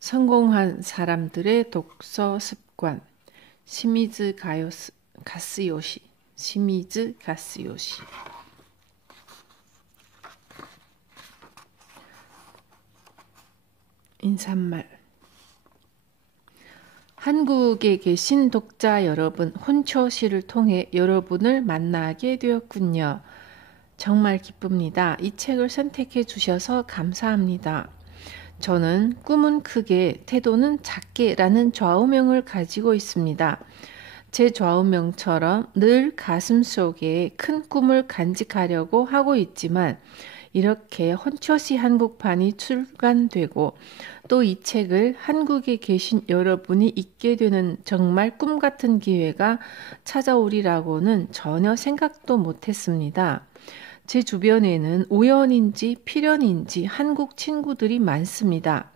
성공한 사람들의 독서 습관. 시미즈 가스요시. 시미즈 가스요시. 인사말. 한국에 계신 독자 여러분, 혼초시를 통해 여러분을 만나게 되었군요. 정말 기쁩니다. 이 책을 선택해 주셔서 감사합니다. 저는 꿈은 크게, 태도는 작게 라는 좌우명을 가지고 있습니다. 제 좌우명처럼 늘 가슴 속에 큰 꿈을 간직하려고 하고 있지만 이렇게 헌초시 한국판이 출간되고 또 이 책을 한국에 계신 여러분이 읽게 되는 정말 꿈 같은 기회가 찾아오리라고는 전혀 생각도 못했습니다. 제 주변에는 우연인지 필연인지 한국 친구들이 많습니다.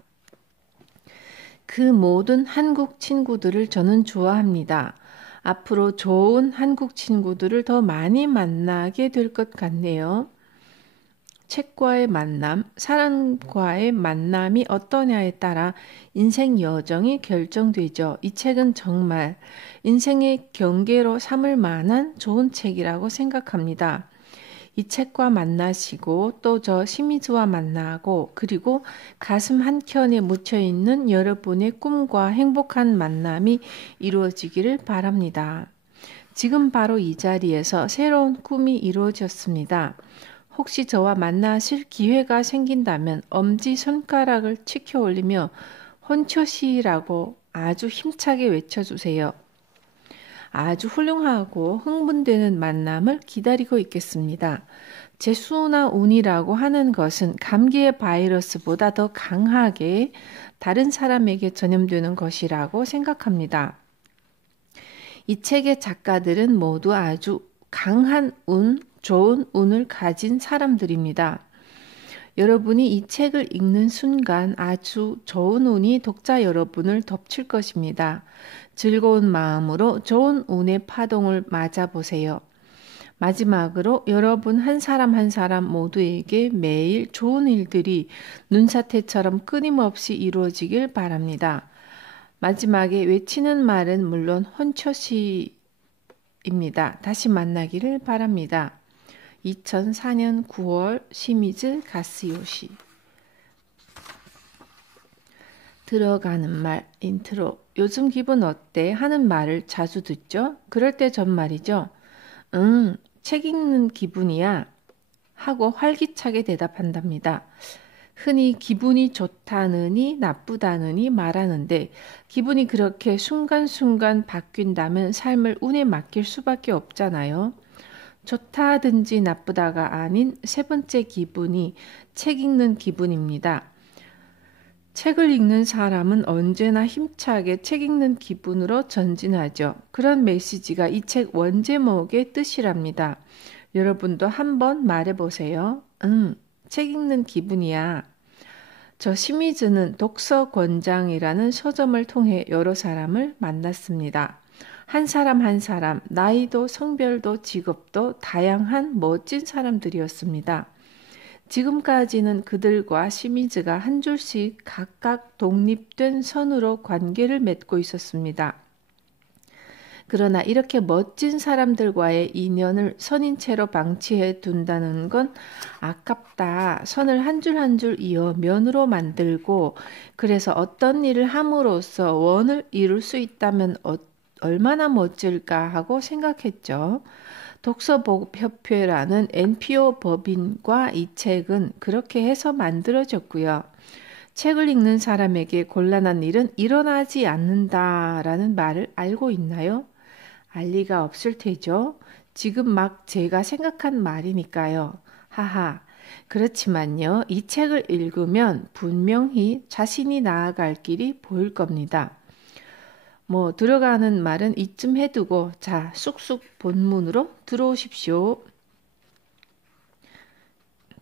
그 모든 한국 친구들을 저는 좋아합니다. 앞으로 좋은 한국 친구들을 더 많이 만나게 될 것 같네요. 책과의 만남, 사람과의 만남이 어떠냐에 따라 인생 여정이 결정되죠. 이 책은 정말 인생의 경계로 삼을 만한 좋은 책이라고 생각합니다. 이 책과 만나시고 또 저 시미즈와 만나고 그리고 가슴 한켠에 묻혀있는 여러분의 꿈과 행복한 만남이 이루어지기를 바랍니다. 지금 바로 이 자리에서 새로운 꿈이 이루어졌습니다. 혹시 저와 만나실 기회가 생긴다면 엄지손가락을 치켜 올리며 혼처시라고 아주 힘차게 외쳐주세요. 아주 훌륭하고 흥분되는 만남을 기다리고 있겠습니다. 제 수나 운이라고 하는 것은 감기의 바이러스보다 더 강하게 다른 사람에게 전염되는 것이라고 생각합니다. 이 책의 작가들은 모두 아주 강한 운, 좋은 운을 가진 사람들입니다. 여러분이 이 책을 읽는 순간 아주 좋은 운이 독자 여러분을 덮칠 것입니다. 즐거운 마음으로 좋은 운의 파동을 맞아보세요. 마지막으로 여러분 한 사람 한 사람 모두에게 매일 좋은 일들이 눈사태처럼 끊임없이 이루어지길 바랍니다. 마지막에 외치는 말은 물론 헌처시입니다. 다시 만나기를 바랍니다. 2004년 9월 시미즈 가스요시. 들어가는 말 인트로. 요즘 기분 어때? 하는 말을 자주 듣죠? 그럴 때 전 말이죠. 책 읽는 기분이야. 하고 활기차게 대답한답니다. 흔히 기분이 좋다느니 나쁘다느니 말하는데 기분이 그렇게 순간순간 바뀐다면 삶을 운에 맡길 수밖에 없잖아요. 좋다든지 나쁘다가 아닌 세 번째 기분이 책 읽는 기분입니다. 책을 읽는 사람은 언제나 힘차게 책 읽는 기분으로 전진하죠. 그런 메시지가 이 책 원제목의 뜻이랍니다. 여러분도 한번 말해보세요. 책 읽는 기분이야. 저 시미즈는 독서 권장이라는 서점을 통해 여러 사람을 만났습니다. 한 사람 한 사람, 나이도 성별도 직업도 다양한 멋진 사람들이었습니다. 지금까지는 그들과 시미즈가 한 줄씩 각각 독립된 선으로 관계를 맺고 있었습니다. 그러나 이렇게 멋진 사람들과의 인연을 선인 채로 방치해 둔다는 건 아깝다. 선을 한 줄 한 줄 이어 면으로 만들고 그래서 어떤 일을 함으로써 원을 이룰 수 있다면 얼마나 멋질까 하고 생각했죠. 독서협회라는 NPO 법인과 이 책은 그렇게 해서 만들어졌고요. 책을 읽는 사람에게 곤란한 일은 일어나지 않는다라는 말을 알고 있나요? 알 리가 없을 테죠. 지금 막 제가 생각한 말이니까요. 하하. 그렇지만요. 이 책을 읽으면 분명히 자신이 나아갈 길이 보일 겁니다. 들어가는 말은 이쯤 해두고 자, 쑥쑥 본문으로 들어오십시오.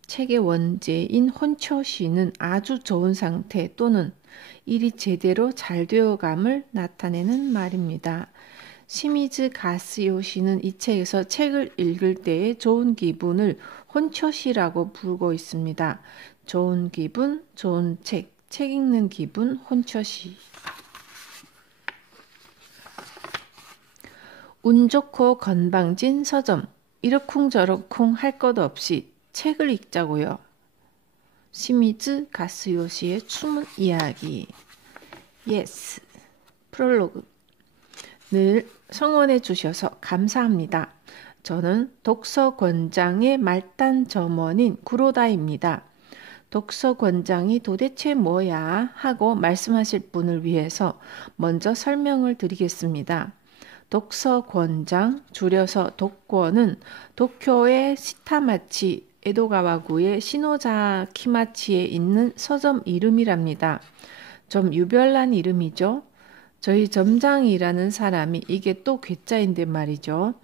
책의 원제인 혼처시는 아주 좋은 상태 또는 일이 제대로 잘 되어감을 나타내는 말입니다. 시미즈 가스요시는 이 책에서 책을 읽을 때의 좋은 기분을 혼처시라고 부르고 있습니다. 좋은 기분, 좋은 책, 책 읽는 기분 혼처시. 운 좋고 건방진 서점. 이러쿵저러쿵 할 것 없이 책을 읽자고요. 시미즈 가스요시의 숨은 이야기. 예스. 프롤로그. 늘 성원해 주셔서 감사합니다. 저는 독서권장의 말단 점원인 구로다입니다. 독서권장이 도대체 뭐야 하고 말씀하실 분을 위해서 먼저 설명을 드리겠습니다. 독서권장, 줄여서 독권은 도쿄의 시타마치, 에도가와구의 시노자키마치에 있는 서점 이름이랍니다. 좀 유별난 이름이죠. 저희 점장이라는 사람이 이게 또 괴짜인데 말이죠.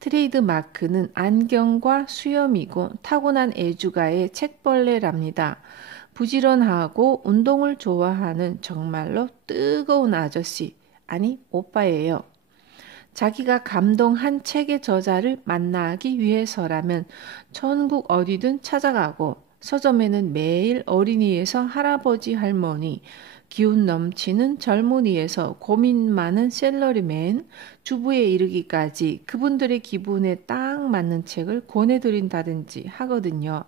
트레이드 마크는 안경과 수염이고 타고난 애주가의 책벌레랍니다. 부지런하고 운동을 좋아하는 정말로 뜨거운 아저씨, 아니 오빠예요. 자기가 감동한 책의 저자를 만나기 위해서라면 전국 어디든 찾아가고 서점에는 매일 어린이에서 할아버지 할머니, 기운 넘치는 젊은이에서 고민 많은 샐러리맨, 주부에 이르기까지 그분들의 기분에 딱 맞는 책을 권해드린다든지 하거든요.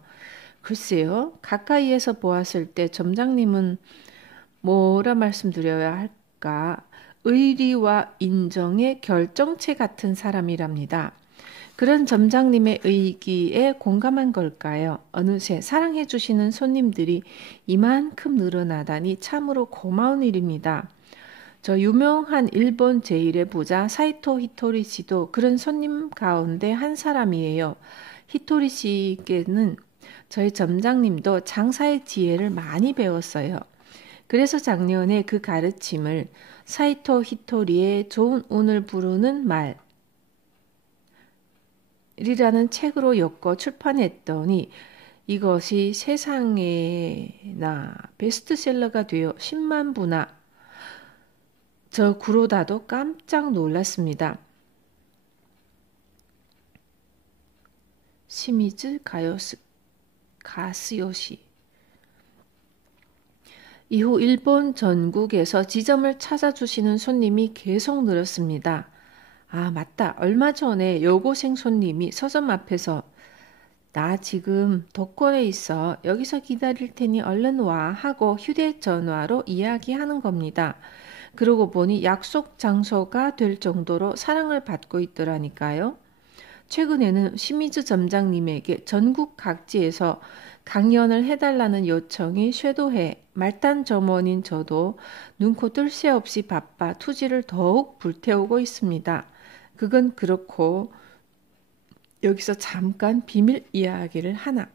글쎄요, 가까이에서 보았을 때 점장님은 뭐라 말씀드려야 할까? 의리와 인정의 결정체 같은 사람이랍니다. 그런 점장님의 의기에 공감한 걸까요? 어느새 사랑해 주시는 손님들이 이만큼 늘어나다니 참으로 고마운 일입니다. 저 유명한 일본 제1의 부자 사이토 히토리 씨도 그런 손님 가운데 한 사람이에요. 히토리 씨께는 저희 점장님도 장사의 지혜를 많이 배웠어요. 그래서 작년에 그 가르침을 사이토 히토리의 좋은 운을 부르는 말이라는 책으로 엮어 출판했더니 이것이 세상에나 베스트셀러가 되어 10만 부나. 저 구로다도 깜짝 놀랐습니다. 시미즈 가스요시. 이후 일본 전국에서 지점을 찾아주시는 손님이 계속 늘었습니다. 아, 맞다. 얼마 전에 여고생 손님이 서점 앞에서 나 지금 독거에 있어. 여기서 기다릴 테니 얼른 와 하고 휴대전화로 이야기하는 겁니다. 그러고 보니 약속 장소가 될 정도로 사랑을 받고 있더라니까요. 최근에는 시미즈 점장님에게 전국 각지에서 강연을 해달라는 요청이 쇄도해 말단 점원인 저도 눈코 뜰 새 없이 바빠 투지를 더욱 불태우고 있습니다. 그건 그렇고 여기서 잠깐 비밀 이야기를 하나.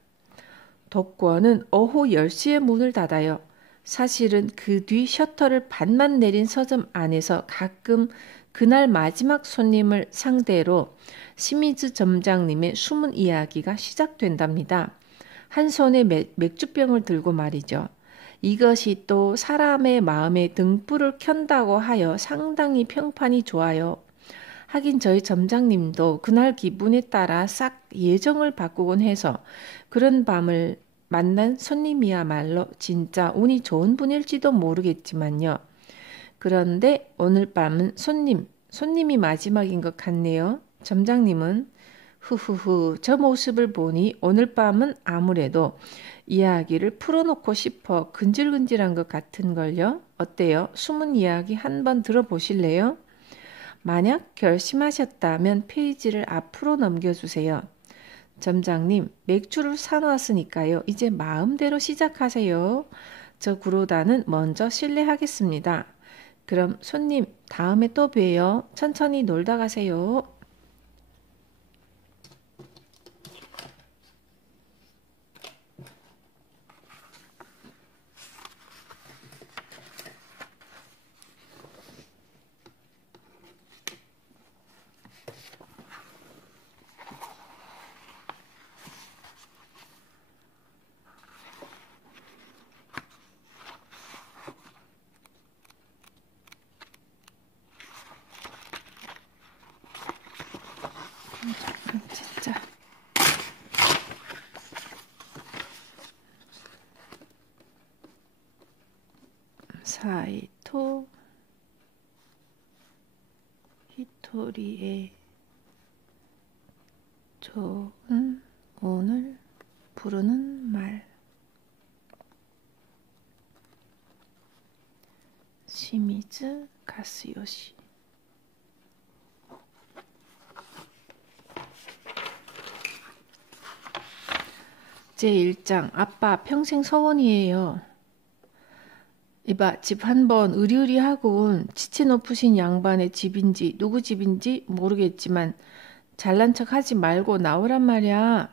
독거는 오후 10시에 문을 닫아요. 사실은 그 뒤 셔터를 반만 내린 서점 안에서 가끔 그날 마지막 손님을 상대로 시미즈 점장님의 숨은 이야기가 시작된답니다. 한 손에 맥주병을 들고 말이죠. 이것이 또 사람의 마음에 등불을 켠다고 하여 상당히 평판이 좋아요. 하긴 저희 점장님도 그날 기분에 따라 싹 예정을 바꾸곤 해서 그런 밤을 만난 손님이야말로 진짜 운이 좋은 분일지도 모르겠지만요. 그런데 오늘 밤은 손님이 마지막인 것 같네요. 점장님은 후후후 저 모습을 보니 오늘 밤은 아무래도 이야기를 풀어놓고 싶어 근질근질한 것 같은걸요. 어때요? 숨은 이야기 한번 들어보실래요? 만약 결심하셨다면 페이지를 앞으로 넘겨주세요. 점장님, 맥주를 사놓았으니까요. 이제 마음대로 시작하세요. 저 구로다는 먼저 실례하겠습니다. 그럼 손님, 다음에 또 봬요. 천천히 놀다 가세요. 사이토 히토리의 좋은 오늘 부르는 말 시미즈 가스요시 제1장 아빠 평생 서원이에요. 이봐 집 한번 으리으리하군. 치치 높으신 양반의 집인지 누구 집인지 모르겠지만 잘난 척 하지 말고 나오란 말이야.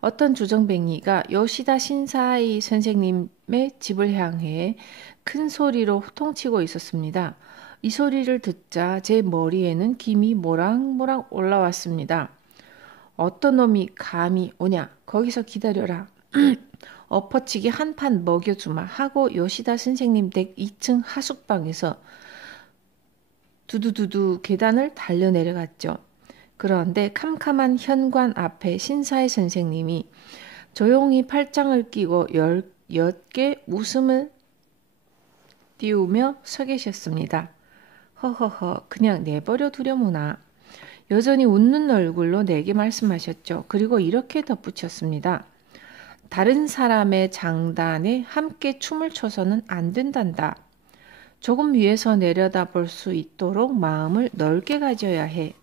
어떤 주정뱅이가 요시다 신사이 선생님의 집을 향해 큰 소리로 호통치고 있었습니다. 이 소리를 듣자 제 머리에는 김이 모락모락 올라왔습니다. 어떤 놈이 감히 오냐. 거기서 기다려라. 엎어치기 한 판 먹여주마 하고 요시다 선생님 댁 2층 하숙방에서 두두두두 계단을 달려 내려갔죠. 그런데 캄캄한 현관 앞에 신사의 선생님이 조용히 팔짱을 끼고 옅게 웃음을 띄우며 서 계셨습니다. 허허허 그냥 내버려 두려무나. 여전히 웃는 얼굴로 내게 말씀하셨죠. 그리고 이렇게 덧붙였습니다. 다른 사람의 장단에 함께 춤을 춰서는 안 된단다. 조금 위에서 내려다볼 수 있도록 마음을 넓게 가져야 해.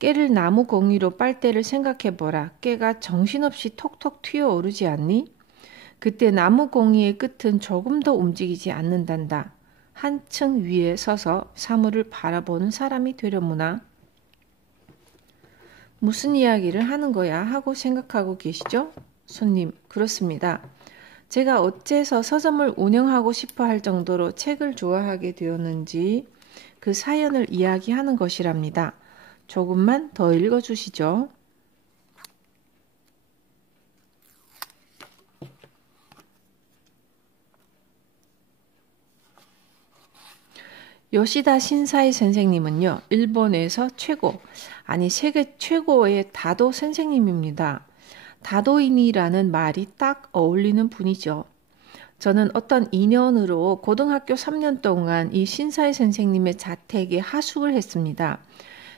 깨를 나무 공이로 빨대를 생각해보라. 깨가 정신없이 톡톡 튀어오르지 않니? 그때 나무 공이의 끝은 조금도 움직이지 않는단다. 한층 위에 서서 사물을 바라보는 사람이 되려무나. 무슨 이야기를 하는 거야 하고 생각하고 계시죠? 손님, 그렇습니다. 제가 어째서 서점을 운영하고 싶어 할 정도로 책을 좋아하게 되었는지 그 사연을 이야기하는 것이랍니다. 조금만 더 읽어주시죠. 요시다 신사이 선생님은요. 일본에서 세계 최고의 다도 선생님입니다. 다도인이라는 말이 딱 어울리는 분이죠. 저는 어떤 인연으로 고등학교 3년 동안 이 신사이 선생님의 자택에 하숙을 했습니다.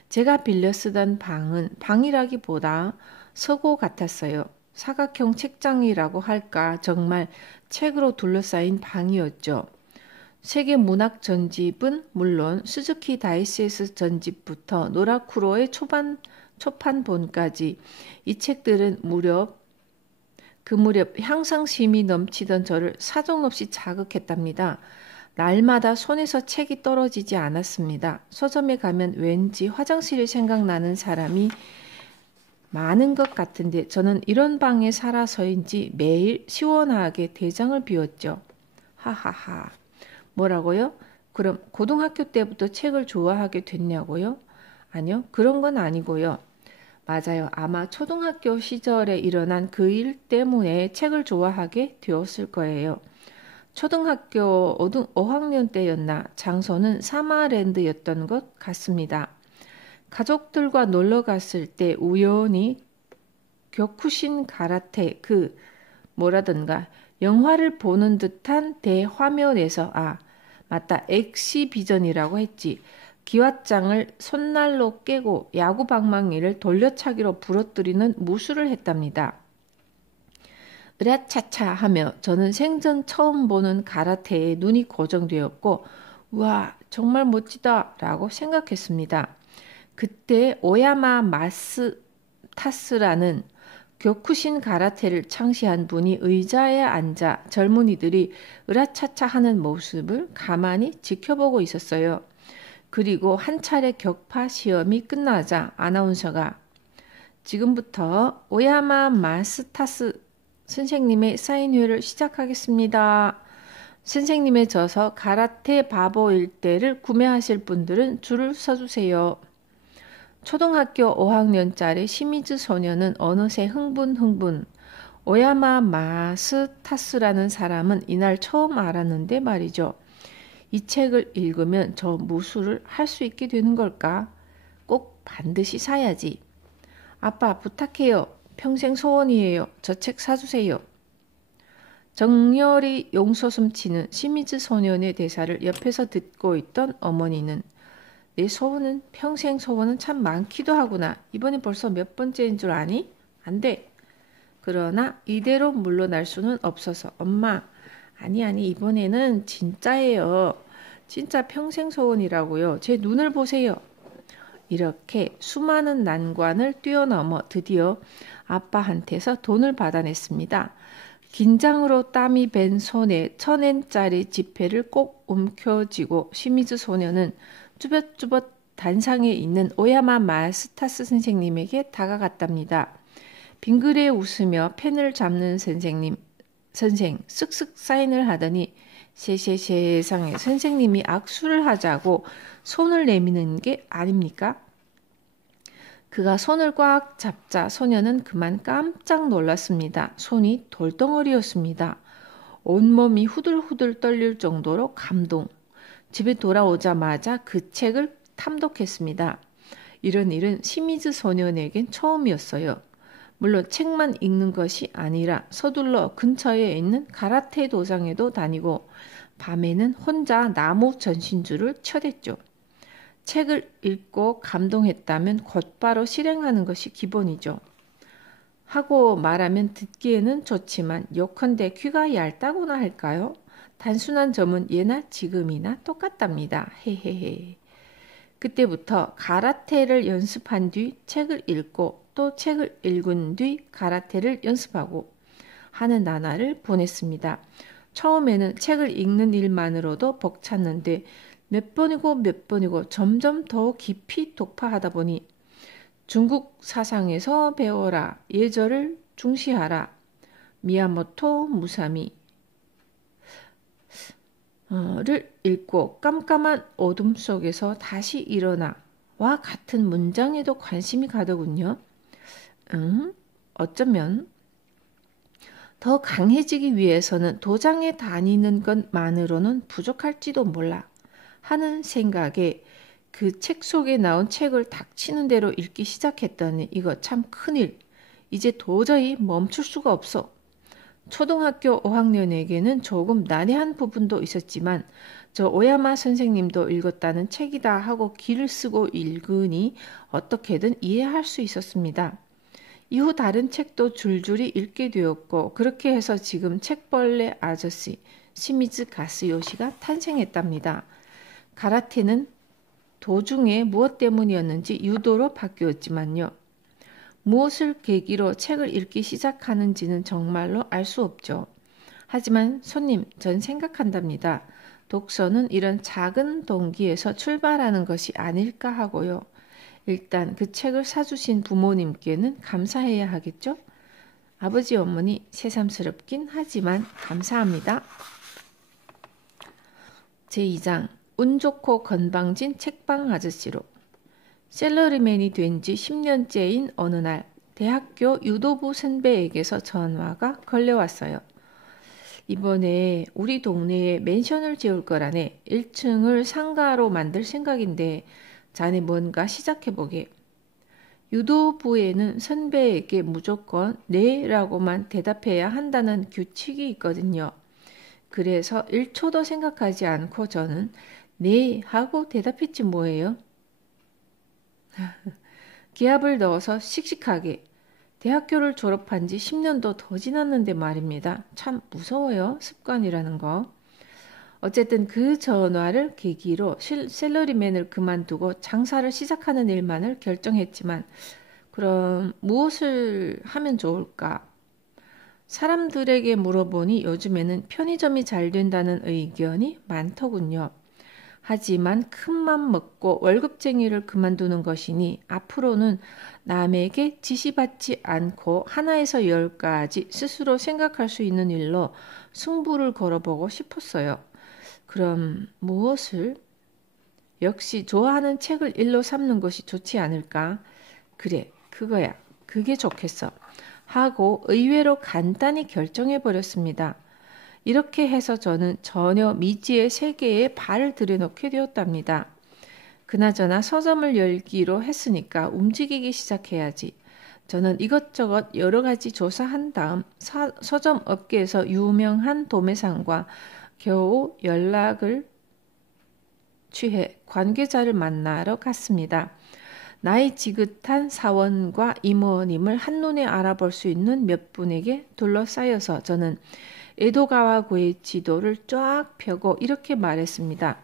제가 빌려 쓰던 방은 방이라기보다 서고 같았어요. 사각형 책장이라고 할까 정말 책으로 둘러싸인 방이었죠. 세계 문학 전집은 물론 스즈키 다이세스 전집부터 노라쿠로의 초판본까지 이 책들은 그 무렵 향상심이 넘치던 저를 사정없이 자극했답니다. 날마다 손에서 책이 떨어지지 않았습니다. 서점에 가면 왠지 화장실이 생각나는 사람이 많은 것 같은데 저는 이런 방에 살아서인지 매일 시원하게 대장을 비웠죠. 하하하. 뭐라고요? 그럼 고등학교 때부터 책을 좋아하게 됐냐고요? 아니요, 그런 건 아니고요. 맞아요. 아마 초등학교 시절에 일어난 그 일 때문에 책을 좋아하게 되었을 거예요. 초등학교 5학년 때였나 장소는 사마랜드였던 것 같습니다. 가족들과 놀러 갔을 때 우연히 격쿠신 가라테 영화를 보는 듯한 대화면에서 맞다. 엑시비전이라고 했지. 기왓장을 손날로 깨고 야구 방망이를 돌려차기로 부러뜨리는 무술을 했답니다. 으라차차 하며 저는 생전 처음 보는 가라테에 눈이 고정되었고 우와 정말 멋지다 라고 생각했습니다. 그때 오야마 마스타스라는 격쿠신 가라테를 창시한 분이 의자에 앉아 젊은이들이 으라차차 하는 모습을 가만히 지켜보고 있었어요. 그리고 한 차례 격파 시험이 끝나자 아나운서가 지금부터 오야마 마스타스 선생님의 사인회를 시작하겠습니다. 선생님의 저서 가라테 바보 일대를 구매하실 분들은 줄을 서주세요. 초등학교 5학년짜리 시미즈 소녀는 어느새 흥분. 오야마 마스타스라는 사람은 이날 처음 알았는데 말이죠. 이 책을 읽으면 저 무술을 할 수 있게 되는 걸까? 꼭 반드시 사야지. 아빠 부탁해요. 평생 소원이에요. 저 책 사주세요. 정열이 용솟음 치는 시미즈 소년의 대사를 옆에서 듣고 있던 어머니는 내 소원은 평생 소원은 참 많기도 하구나. 이번이 벌써 몇 번째인 줄 아니? 안 돼. 그러나 이대로 물러날 수는 없어서 엄마 아니 이번에는 진짜예요. 진짜 평생 소원이라고요. 제 눈을 보세요. 이렇게 수많은 난관을 뛰어넘어 드디어 아빠한테서 돈을 받아냈습니다. 긴장으로 땀이 밴 손에 1,000엔짜리 지폐를 꼭 움켜쥐고 시미즈 소녀는 쭈뼛쭈뼛 단상에 있는 오야마 마스타스 선생님에게 다가갔답니다. 빙그레 웃으며 펜을 잡는 선생 쓱쓱 사인을 하더니 세상에 선생님이 악수를 하자고 손을 내미는 게 아닙니까? 그가 손을 꽉 잡자 소녀는 그만 깜짝 놀랐습니다. 손이 돌덩어리였습니다. 온몸이 후들후들 떨릴 정도로 감동. 집에 돌아오자마자 그 책을 탐독했습니다. 이런 일은 시미즈 소년에겐 처음이었어요. 물론 책만 읽는 것이 아니라 서둘러 근처에 있는 가라테 도장에도 다니고 밤에는 혼자 나무 전신줄을 쳐댔죠. 책을 읽고 감동했다면 곧바로 실행하는 것이 기본이죠. 하고 말하면 듣기에는 좋지만 요컨대 귀가 얇다고나 할까요? 단순한 점은 예나 지금이나 똑같답니다. 헤헤헤. 그때부터 가라테를 연습한 뒤 책을 읽고 또 책을 읽은 뒤 가라테를 연습하고 하는 나날을 보냈습니다. 처음에는 책을 읽는 일만으로도 벅찼는데 몇 번이고 점점 더 깊이 독파하다 보니 중국 사상에서 배워라, 예절을 중시하라, 미야모토 무사미를 읽고 깜깜한 어둠 속에서 다시 일어나와 같은 문장에도 관심이 가더군요. 어쩌면 더 강해지기 위해서는 도장에 다니는 것만으로는 부족할지도 몰라 하는 생각에 그 책 속에 나온 책을 닥치는 대로 읽기 시작했더니 이거 참 큰일. 이제 도저히 멈출 수가 없어. 초등학교 5학년에게는 조금 난해한 부분도 있었지만 저 오야마 선생님도 읽었다는 책이다 하고 기를 쓰고 읽으니 어떻게든 이해할 수 있었습니다. 이후 다른 책도 줄줄이 읽게 되었고 그렇게 해서 지금 책벌레 아저씨 시미즈 가스요시가 탄생했답니다. 가라테는 도중에 무엇 때문이었는지 유도로 바뀌었지만요. 무엇을 계기로 책을 읽기 시작하는지는 정말로 알 수 없죠. 하지만 손님, 전 생각한답니다. 독서는 이런 작은 동기에서 출발하는 것이 아닐까 하고요. 일단 그 책을 사주신 부모님께는 감사해야 하겠죠? 아버지, 어머니 새삼스럽긴 하지만 감사합니다. 제2장 운 좋고 건방진 책방 아저씨로 셀러리맨이 된 지 10년째인 어느 날 대학교 유도부 선배에게서 전화가 걸려왔어요. 이번에 우리 동네에 맨션을 지을 거라네. 1층을 상가로 만들 생각인데 자네 뭔가 시작해보게. 유도부에는 선배에게 무조건 네라고만 대답해야 한다는 규칙이 있거든요. 그래서 1초도 생각하지 않고 저는 네 하고 대답했지 뭐예요. 기합을 넣어서 씩씩하게 대학교를 졸업한 지 10년도 더 지났는데 말입니다. 참 무서워요. 습관이라는 거. 어쨌든 그 전화를 계기로 셀러리맨을 그만두고 장사를 시작하는 일만을 결정했지만 그럼 무엇을 하면 좋을까? 사람들에게 물어보니 요즘에는 편의점이 잘 된다는 의견이 많더군요. 하지만 큰맘 먹고 월급쟁이를 그만두는 것이니 앞으로는 남에게 지시받지 않고 하나에서 10까지 스스로 생각할 수 있는 일로 승부를 걸어보고 싶었어요. 그럼 무엇을? 역시 좋아하는 책을 일로 삼는 것이 좋지 않을까? 그래, 그거야. 그게 좋겠어. 하고 의외로 간단히 결정해버렸습니다. 이렇게 해서 저는 전혀 미지의 세계에 발을 들여놓게 되었답니다. 그나저나 서점을 열기로 했으니까 움직이기 시작해야지. 저는 이것저것 여러 가지 조사한 다음 서점 업계에서 유명한 도매상과 겨우 연락을 취해 관계자를 만나러 갔습니다. 나이 지긋한 사원과 이모님을 한눈에 알아볼 수 있는 몇 분에게 둘러싸여서 저는 에도가와구의 지도를 쫙 펴고 이렇게 말했습니다.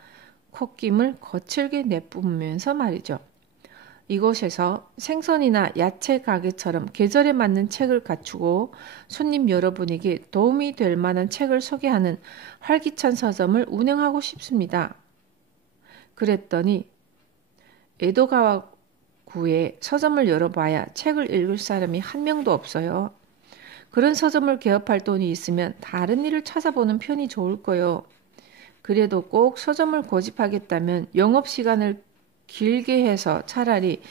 콧김을 거칠게 내뿜으면서 말이죠. 이곳에서 생선이나 야채 가게처럼 계절에 맞는 책을 갖추고 손님 여러분에게 도움이 될 만한 책을 소개하는 활기찬 서점을 운영하고 싶습니다. 그랬더니 에도가와구에 서점을 열어봐야 책을 읽을 사람이 한 명도 없어요. 그런 서점을 개업할 돈이 있으면 다른 일을 찾아보는 편이 좋을 거요. 그래도 꼭 서점을 고집하겠다면 영업시간을 길게 해서 차라리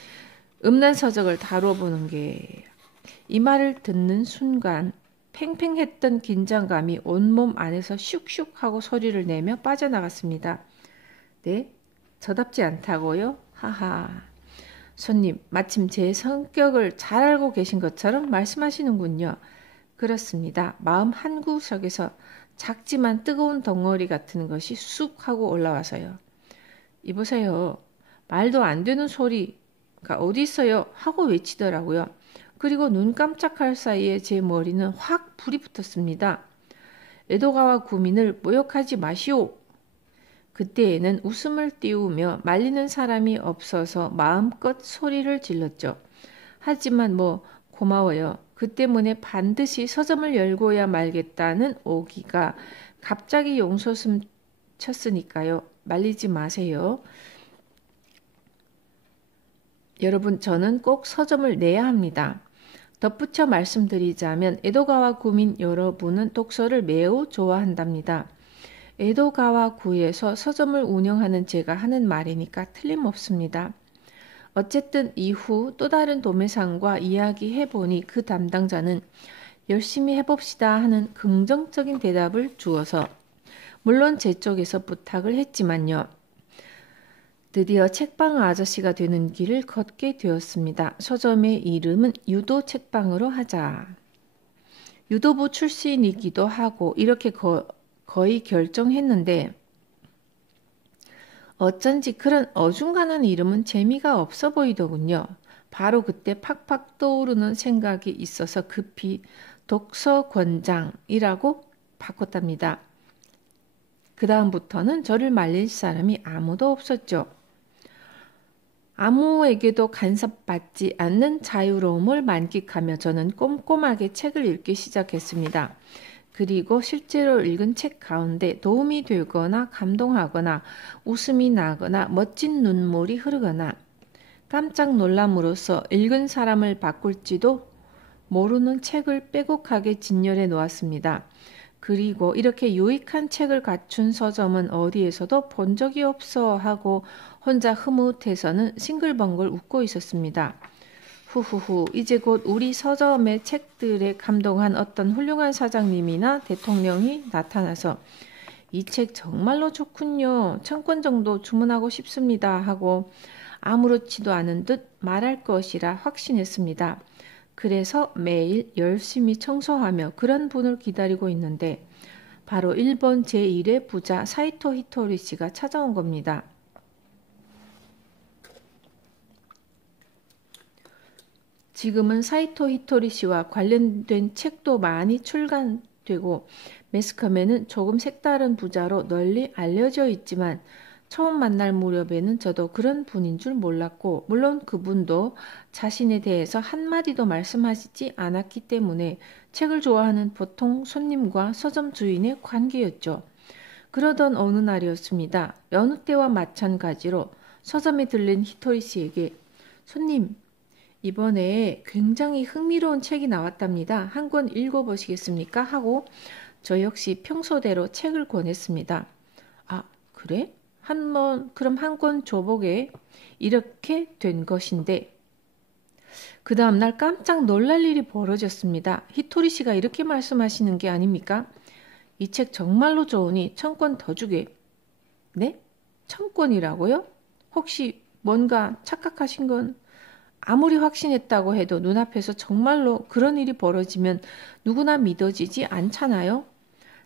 음란서적을 다뤄보는 게. 이 말을 듣는 순간 팽팽했던 긴장감이 온몸 안에서 슉슉 하고 소리를 내며 빠져나갔습니다. 네? 저답지 않다고요? 하하. 손님, 마침 제 성격을 잘 알고 계신 것처럼 말씀하시는군요. 그렇습니다. 마음 한구석에서 작지만 뜨거운 덩어리 같은 것이 쑥 하고 올라와서요. 이보세요. 말도 안 되는 소리가 어디 있어요? 하고 외치더라고요. 그리고 눈 깜짝할 사이에 제 머리는 확 불이 붙었습니다. 에도가와 구민을 모욕하지 마시오. 그때에는 웃음을 띄우며 말리는 사람이 없어서 마음껏 소리를 질렀죠. 하지만 뭐 고마워요. 그 때문에 반드시 서점을 열고야 말겠다는 오기가 갑자기 용솟음 쳤으니까요. 말리지 마세요. 여러분, 저는 꼭 서점을 내야 합니다. 덧붙여 말씀드리자면 에도가와 구민 여러분은 독서를 매우 좋아한답니다. 에도가와구에서 서점을 운영하는 제가 하는 말이니까 틀림없습니다. 어쨌든 이후 또 다른 도매상과 이야기해보니 그 담당자는 열심히 해봅시다 하는 긍정적인 대답을 주어서 물론 제 쪽에서 부탁을 했지만요. 드디어 책방 아저씨가 되는 길을 걷게 되었습니다. 서점의 이름은 유도 책방으로 하자. 유도부 출신이기도 하고 이렇게 거의 결정했는데 어쩐지 그런 어중간한 이름은 재미가 없어 보이더군요. 바로 그때 팍팍 떠오르는 생각이 있어서 급히 독서권장이라고 바꿨답니다. 그 다음부터는 저를 말릴 사람이 아무도 없었죠. 아무에게도 간섭받지 않는 자유로움을 만끽하며 저는 꼼꼼하게 책을 읽기 시작했습니다. 그리고 실제로 읽은 책 가운데 도움이 되거나 감동하거나 웃음이 나거나 멋진 눈물이 흐르거나 깜짝 놀람으로써 읽은 사람을 바꿀지도 모르는 책을 빼곡하게 진열해 놓았습니다. 그리고 이렇게 유익한 책을 갖춘 서점은 어디에서도 본 적이 없어 하고 혼자 흐뭇해서는 싱글벙글 웃고 있었습니다. 후후후, 이제 곧 우리 서점의 책들에 감동한 어떤 훌륭한 사장님이나 대통령이 나타나서 이 책 정말로 좋군요. 1000권 정도 주문하고 싶습니다 하고 아무렇지도 않은 듯 말할 것이라 확신했습니다. 그래서 매일 열심히 청소하며 그런 분을 기다리고 있는데 바로 일본 제1의 부자 사이토 히토리 씨가 찾아온 겁니다. 지금은 사이토 히토리 씨와 관련된 책도 많이 출간되고 매스컴에는 조금 색다른 부자로 널리 알려져 있지만 처음 만날 무렵에는 저도 그런 분인 줄 몰랐고 물론 그분도 자신에 대해서 한마디도 말씀하시지 않았기 때문에 책을 좋아하는 보통 손님과 서점 주인의 관계였죠. 그러던 어느 날이었습니다. 여느 때와 마찬가지로 서점에 들린 히토리 씨에게 손님, 이번에 굉장히 흥미로운 책이 나왔답니다. 한 권 읽어보시겠습니까? 하고 저 역시 평소대로 책을 권했습니다. 아, 그래? 그럼 한 권 줘보게. 이렇게 된 것인데 그 다음날 깜짝 놀랄 일이 벌어졌습니다. 히토리 씨가 이렇게 말씀하시는 게 아닙니까? 이 책 정말로 좋으니 1000권 더 주게. 네? 1000권이라고요? 혹시 뭔가 착각하신 건 아무리 확신했다고 해도 눈앞에서 정말로 그런 일이 벌어지면 누구나 믿어지지 않잖아요?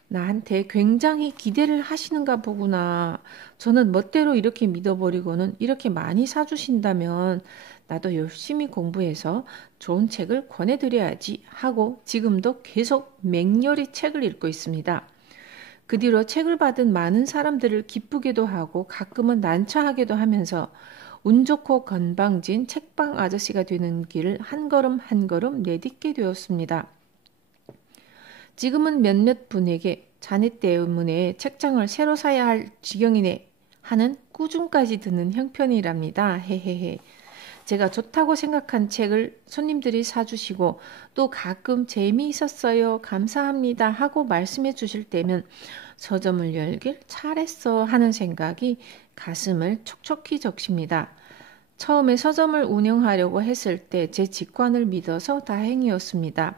나한테 굉장히 기대를 하시는가 보구나. 저는 멋대로 이렇게 믿어버리고는 이렇게 많이 사주신다면 나도 열심히 공부해서 좋은 책을 권해드려야지 하고 지금도 계속 맹렬히 책을 읽고 있습니다. 그 뒤로 책을 받은 많은 사람들을 기쁘게도 하고 가끔은 난처하게도 하면서 운 좋고 건방진 책방 아저씨가 되는 길을 한 걸음 한 걸음 내딛게 되었습니다. 지금은 몇몇 분에게 자네 때문에 책장을 새로 사야 할 지경이네 하는 꾸중까지 듣는 형편이랍니다. 헤헤헤. 제가 좋다고 생각한 책을 손님들이 사주시고 또 가끔 재미있었어요, 감사합니다 하고 말씀해 주실 때면 서점을 열길 잘했어 하는 생각이 가슴을 촉촉히 적십니다. 처음에 서점을 운영하려고 했을 때 제 직관을 믿어서 다행이었습니다.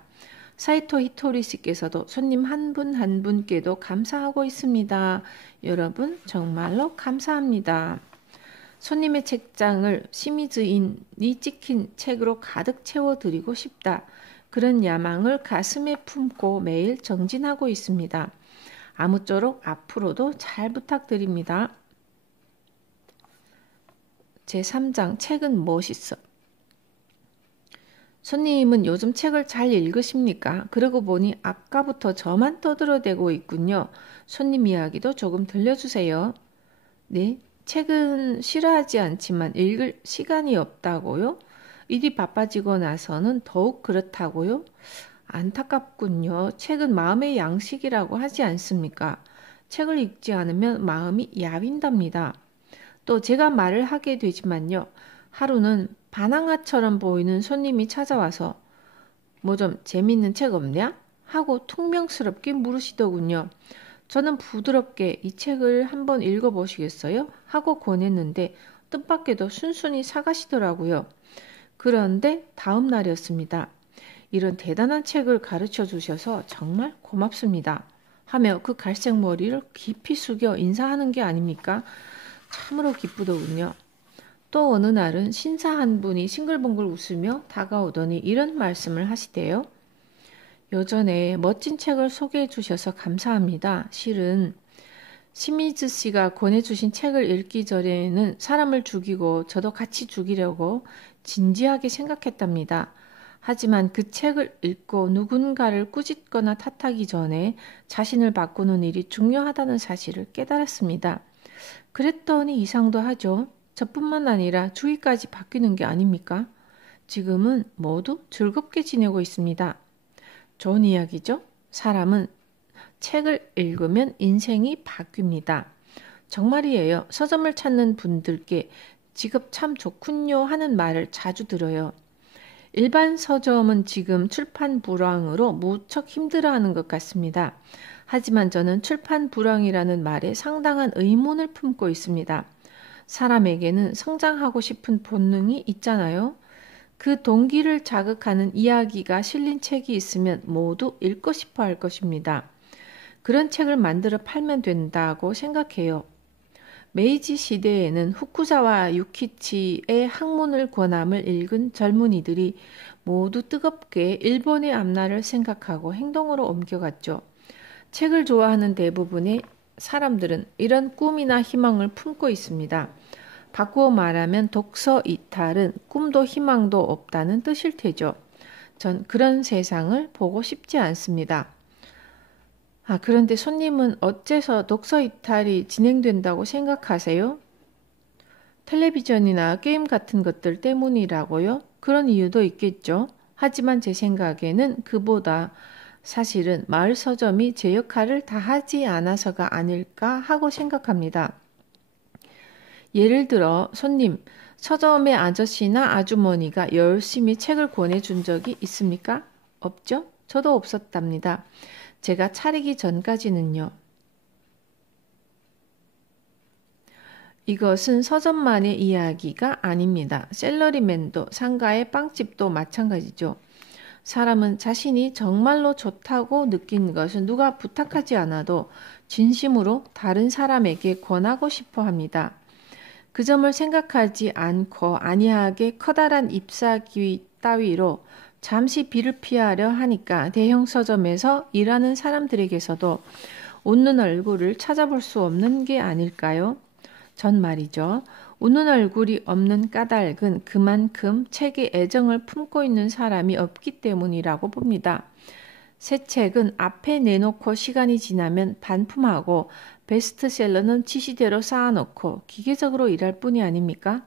사이토 히토리 씨께서도 손님 한 분 한 분께도 감사하고 있습니다. 여러분 정말로 감사합니다. 손님의 책장을 시미즈인이 찍힌 책으로 가득 채워드리고 싶다. 그런 야망을 가슴에 품고 매일 정진하고 있습니다. 아무쪼록 앞으로도 잘 부탁드립니다. 제3장 책은 멋있어. 손님은 요즘 책을 잘 읽으십니까? 그러고 보니 아까부터 저만 떠들어대고 있군요. 손님 이야기도 조금 들려주세요. 네, 책은 싫어하지 않지만 읽을 시간이 없다고요? 일이 바빠지고 나서는 더욱 그렇다고요? 안타깝군요. 책은 마음의 양식이라고 하지 않습니까? 책을 읽지 않으면 마음이 야윈답니다. 또 제가 말을 하게 되지만요. 하루는 바나나처럼 보이는 손님이 찾아와서 뭐 좀 재밌는 책 없냐? 하고 퉁명스럽게 물으시더군요. 저는 부드럽게 이 책을 한번 읽어보시겠어요? 하고 권했는데 뜻밖에도 순순히 사가시더라고요. 그런데 다음 날이었습니다. 이런 대단한 책을 가르쳐 주셔서 정말 고맙습니다. 하며 그 갈색 머리를 깊이 숙여 인사하는 게 아닙니까? 참으로 기쁘더군요. 또 어느 날은 신사 한 분이 싱글벙글 웃으며 다가오더니 이런 말씀을 하시대요. 여전에 멋진 책을 소개해 주셔서 감사합니다. 실은 시미즈 씨가 권해주신 책을 읽기 전에는 사람을 죽이고 저도 같이 죽이려고 진지하게 생각했답니다. 하지만 그 책을 읽고 누군가를 꾸짖거나 탓하기 전에 자신을 바꾸는 일이 중요하다는 사실을 깨달았습니다. 그랬더니 이상도 하죠. 저뿐만 아니라 주위까지 바뀌는 게 아닙니까? 지금은 모두 즐겁게 지내고 있습니다. 좋은 이야기죠? 사람은 책을 읽으면 인생이 바뀝니다. 정말이에요. 서점을 찾는 분들께 직업 참 좋군요 하는 말을 자주 들어요. 일반 서점은 지금 출판 불황으로 무척 힘들어하는 것 같습니다. 하지만 저는 출판 불황이라는 말에 상당한 의문을 품고 있습니다. 사람에게는 성장하고 싶은 본능이 있잖아요. 그 동기를 자극하는 이야기가 실린 책이 있으면 모두 읽고 싶어 할 것입니다. 그런 책을 만들어 팔면 된다고 생각해요. 메이지 시대에는 후쿠자와 유키치의 학문을 권함을 읽은 젊은이들이 모두 뜨겁게 일본의 앞날을 생각하고 행동으로 옮겨갔죠. 책을 좋아하는 대부분의 사람들은 이런 꿈이나 희망을 품고 있습니다. 바꾸어 말하면 독서 이탈은 꿈도 희망도 없다는 뜻일 테죠. 전 그런 세상을 보고 싶지 않습니다. 그런데 손님은 어째서 독서 이탈이 진행된다고 생각하세요? 텔레비전이나 게임 같은 것들 때문이라고요? 그런 이유도 있겠죠. 하지만 제 생각에는 그보다 사실은 마을 서점이 제 역할을 다하지 않아서가 아닐까 하고 생각합니다. 예를 들어 손님, 서점의 아저씨나 아주머니가 열심히 책을 권해준 적이 있습니까? 없죠? 저도 없었답니다. 제가 차리기 전까지는요. 이것은 서점만의 이야기가 아닙니다. 샐러리맨도 상가의 빵집도 마찬가지죠. 사람은 자신이 정말로 좋다고 느낀 것은 누가 부탁하지 않아도 진심으로 다른 사람에게 권하고 싶어 합니다. 그 점을 생각하지 않고 안이하게 커다란 잎사귀 따위로 잠시 비를 피하려 하니까 대형 서점에서 일하는 사람들에게서도 웃는 얼굴을 찾아볼 수 없는 게 아닐까요? 전 말이죠. 웃는 얼굴이 없는 까닭은 그만큼 책에 애정을 품고 있는 사람이 없기 때문이라고 봅니다. 새 책은 앞에 내놓고 시간이 지나면 반품하고 베스트셀러는 지시대로 쌓아놓고 기계적으로 일할 뿐이 아닙니까?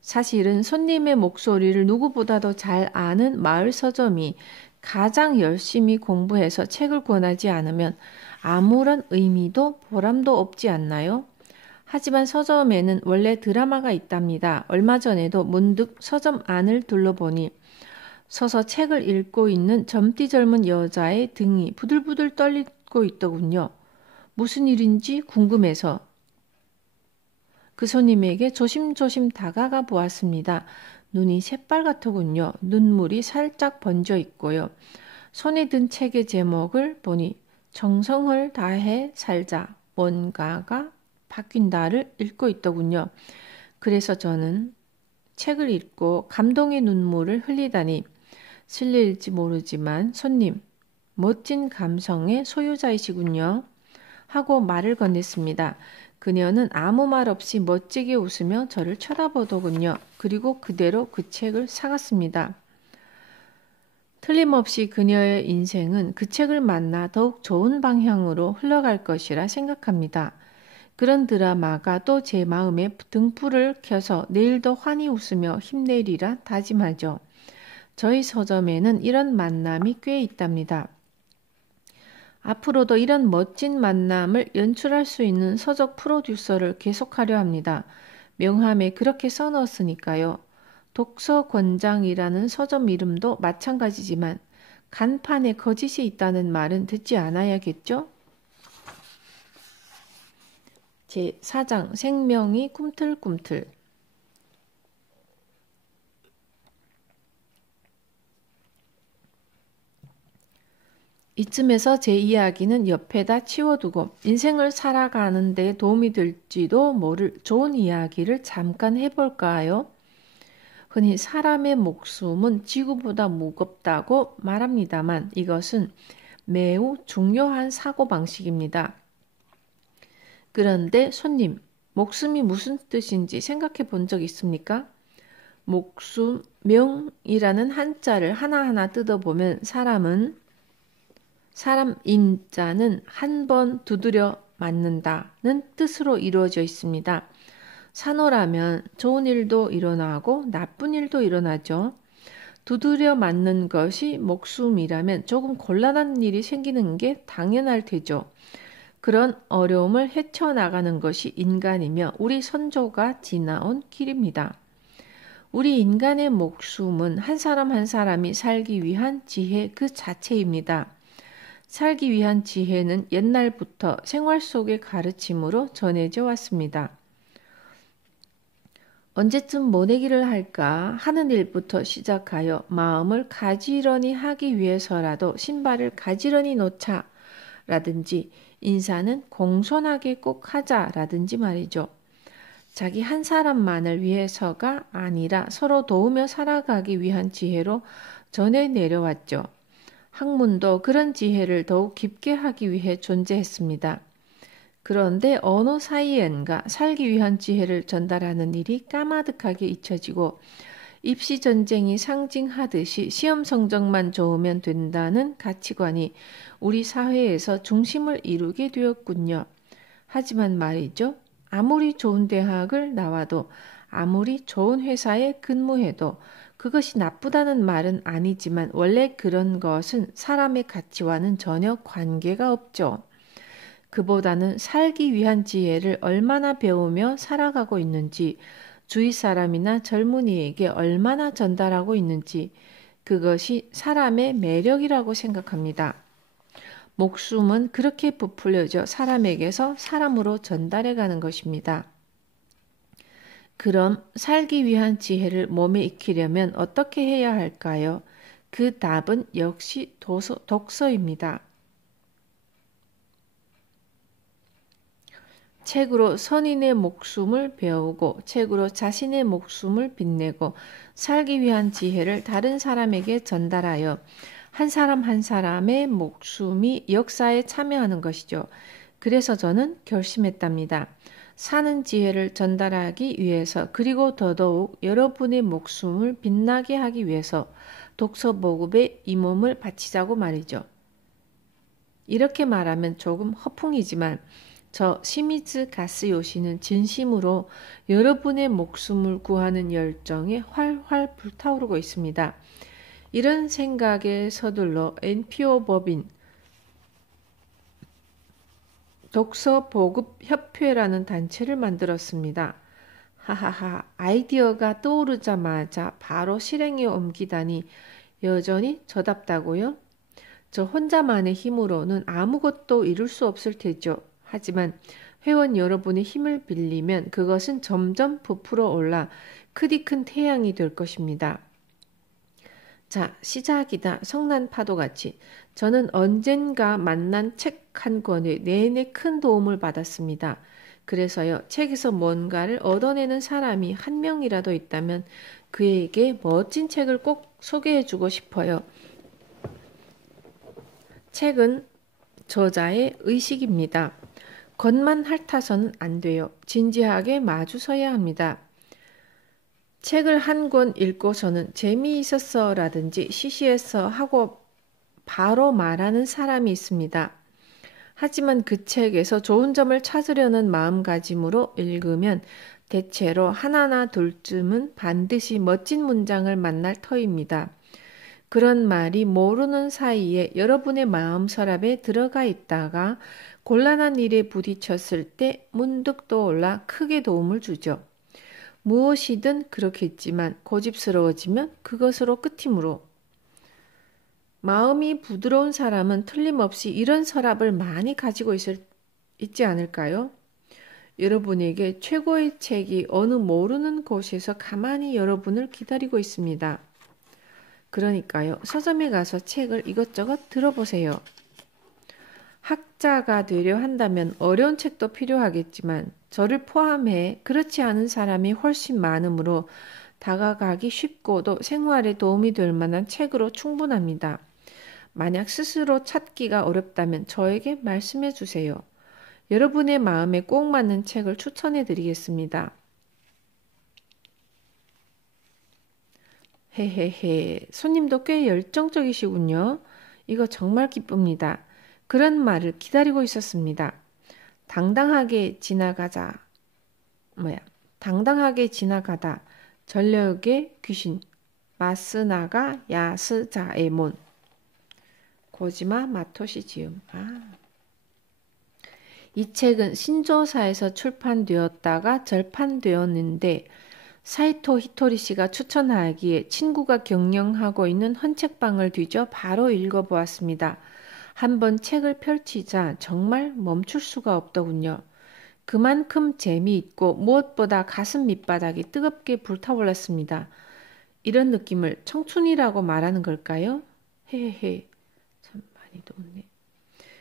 사실은 손님의 목소리를 누구보다도 잘 아는 마을 서점이 가장 열심히 공부해서 책을 권하지 않으면 아무런 의미도 보람도 없지 않나요? 하지만 서점에는 원래 드라마가 있답니다. 얼마 전에도 문득 서점 안을 둘러보니 서서 책을 읽고 있는 젊디 젊은 여자의 등이 부들부들 떨리고 있더군요. 무슨 일인지 궁금해서 그 손님에게 조심조심 다가가 보았습니다. 눈이 새빨갛더군요. 눈물이 살짝 번져 있고요. 손에 든 책의 제목을 보니 정성을 다해 살자, 뭔가가 바뀐다를 읽고 있더군요. 그래서 저는 책을 읽고 감동의 눈물을 흘리다니 실례일지 모르지만 손님, 멋진 감성의 소유자이시군요. 하고 말을 건넸습니다. 그녀는 아무 말 없이 멋지게 웃으며 저를 쳐다보더군요. 그리고 그대로 그 책을 사갔습니다. 틀림없이 그녀의 인생은 그 책을 만나 더욱 좋은 방향으로 흘러갈 것이라 생각합니다. 그런 드라마가 또 제 마음에 등불을 켜서 내일도 환히 웃으며 힘내리라 다짐하죠. 저희 서점에는 이런 만남이 꽤 있답니다. 앞으로도 이런 멋진 만남을 연출할 수 있는 서적 프로듀서를 계속하려 합니다. 명함에 그렇게 써넣었으니까요. 독서권장이라는 서점 이름도 마찬가지지만 간판에 거짓이 있다는 말은 듣지 않아야겠죠? 제4장 생명이 꿈틀꿈틀. 이쯤에서 제 이야기는 옆에다 치워두고 인생을 살아가는 데 도움이 될지도 모를 좋은 이야기를 잠깐 해볼까요? 흔히 사람의 목숨은 지구보다 무겁다고 말합니다만 이것은 매우 중요한 사고방식입니다. 그런데 손님, 목숨이 무슨 뜻인지 생각해 본 적 있습니까? 목숨, 명이라는 한자를 하나하나 뜯어보면 사람 인자는 한 번 두드려 맞는다는 뜻으로 이루어져 있습니다. 산호라면 좋은 일도 일어나고 나쁜 일도 일어나죠. 두드려 맞는 것이 목숨이라면 조금 곤란한 일이 생기는 게 당연할 테죠. 그런 어려움을 헤쳐나가는 것이 인간이며 우리 선조가 지나온 길입니다. 우리 인간의 목숨은 한 사람 한 사람이 살기 위한 지혜 그 자체입니다. 살기 위한 지혜는 옛날부터 생활 속의 가르침으로 전해져 왔습니다. 언제쯤 모내기를 할까 하는 일부터 시작하여 마음을 가지런히 하기 위해서라도 신발을 가지런히 놓자 라든지 인사는 공손하게 꼭 하자라든지 말이죠. 자기 한 사람만을 위해서가 아니라 서로 도우며 살아가기 위한 지혜로 전해 내려왔죠. 학문도 그런 지혜를 더욱 깊게 하기 위해 존재했습니다. 그런데 어느 사이엔가 살기 위한 지혜를 전달하는 일이 까마득하게 잊혀지고 입시 전쟁이 상징하듯이 시험 성적만 좋으면 된다는 가치관이 우리 사회에서 중심을 이루게 되었군요. 하지만 말이죠. 아무리 좋은 대학을 나와도 아무리 좋은 회사에 근무해도 그것이 나쁘다는 말은 아니지만 원래 그런 것은 사람의 가치와는 전혀 관계가 없죠. 그보다는 살기 위한 지혜를 얼마나 배우며 살아가고 있는지, 주위 사람이나 젊은이에게 얼마나 전달하고 있는지, 그것이 사람의 매력이라고 생각합니다. 목숨은 그렇게 부풀려져 사람에게서 사람으로 전달해가는 것입니다. 그럼 살기 위한 지혜를 몸에 익히려면 어떻게 해야 할까요? 그 답은 역시 독서입니다. 책으로 선인의 목숨을 배우고 책으로 자신의 목숨을 빛내고 살기 위한 지혜를 다른 사람에게 전달하여 한 사람 한 사람의 목숨이 역사에 참여하는 것이죠. 그래서 저는 결심했답니다. 사는 지혜를 전달하기 위해서 그리고 더더욱 여러분의 목숨을 빛나게 하기 위해서 독서 보급에 이 몸을 바치자고 말이죠. 이렇게 말하면 조금 허풍이지만 저 시미즈 가스요시는 진심으로 여러분의 목숨을 구하는 열정에 활활 불타오르고 있습니다. 이런 생각에 서둘러 NPO 법인 독서 보급 협회라는 단체를 만들었습니다. 하하하, 아이디어가 떠오르자마자 바로 실행에 옮기다니 여전히 저답다고요? 저 혼자만의 힘으로는 아무것도 이룰 수 없을 테죠. 하지만 회원 여러분의 힘을 빌리면 그것은 점점 부풀어 올라 크디 큰 태양이 될 것입니다. 자, 시작이다. 성난 파도같이. 저는 언젠가 만난 책 한 권에 내내 큰 도움을 받았습니다. 그래서요, 책에서 뭔가를 얻어내는 사람이 한 명이라도 있다면 그에게 멋진 책을 꼭 소개해주고 싶어요. 책은 저자의 의식입니다. 겉만 핥아서는 안 돼요. 진지하게 마주서야 합니다. 책을 한 권 읽고서는 재미있었어 라든지 시시했어 하고 바로 말하는 사람이 있습니다. 하지만 그 책에서 좋은 점을 찾으려는 마음가짐으로 읽으면 대체로 하나나 둘쯤은 반드시 멋진 문장을 만날 터입니다. 그런 말이 모르는 사이에 여러분의 마음 서랍에 들어가 있다가 곤란한 일에 부딪혔을 때 문득 떠올라 크게 도움을 주죠. 무엇이든 그렇겠지만 고집스러워지면 그것으로 끝이므로 마음이 부드러운 사람은 틀림없이 이런 서랍을 많이 가지고 있지 않을까요? 여러분에게 최고의 책이 어느 모르는 곳에서 가만히 여러분을 기다리고 있습니다. 그러니까요, 서점에 가서 책을 이것저것 들어보세요. 학자가 되려 한다면 어려운 책도 필요하겠지만 저를 포함해 그렇지 않은 사람이 훨씬 많으므로 다가가기 쉽고도 생활에 도움이 될 만한 책으로 충분합니다. 만약 스스로 찾기가 어렵다면 저에게 말씀해 주세요. 여러분의 마음에 꼭 맞는 책을 추천해 드리겠습니다. 헤헤헤, 손님도 꽤 열정적이시군요. 이거 정말 기쁩니다. 그런 말을 기다리고 있었습니다. 당당하게 지나가다. 전력의 귀신. 마스나가 야스자에몬. 고지마 마토시 지음. 이 책은 신조사에서 출판되었다가 절판되었는데 사이토 히토리 씨가 추천하기에 친구가 경영하고 있는 헌책방을 뒤져 바로 읽어보았습니다. 한번 책을 펼치자 정말 멈출 수가 없더군요. 그만큼 재미있고 무엇보다 가슴 밑바닥이 뜨겁게 불타올랐습니다. 이런 느낌을 청춘이라고 말하는 걸까요? 헤헤헤, 참 많이 더웠네.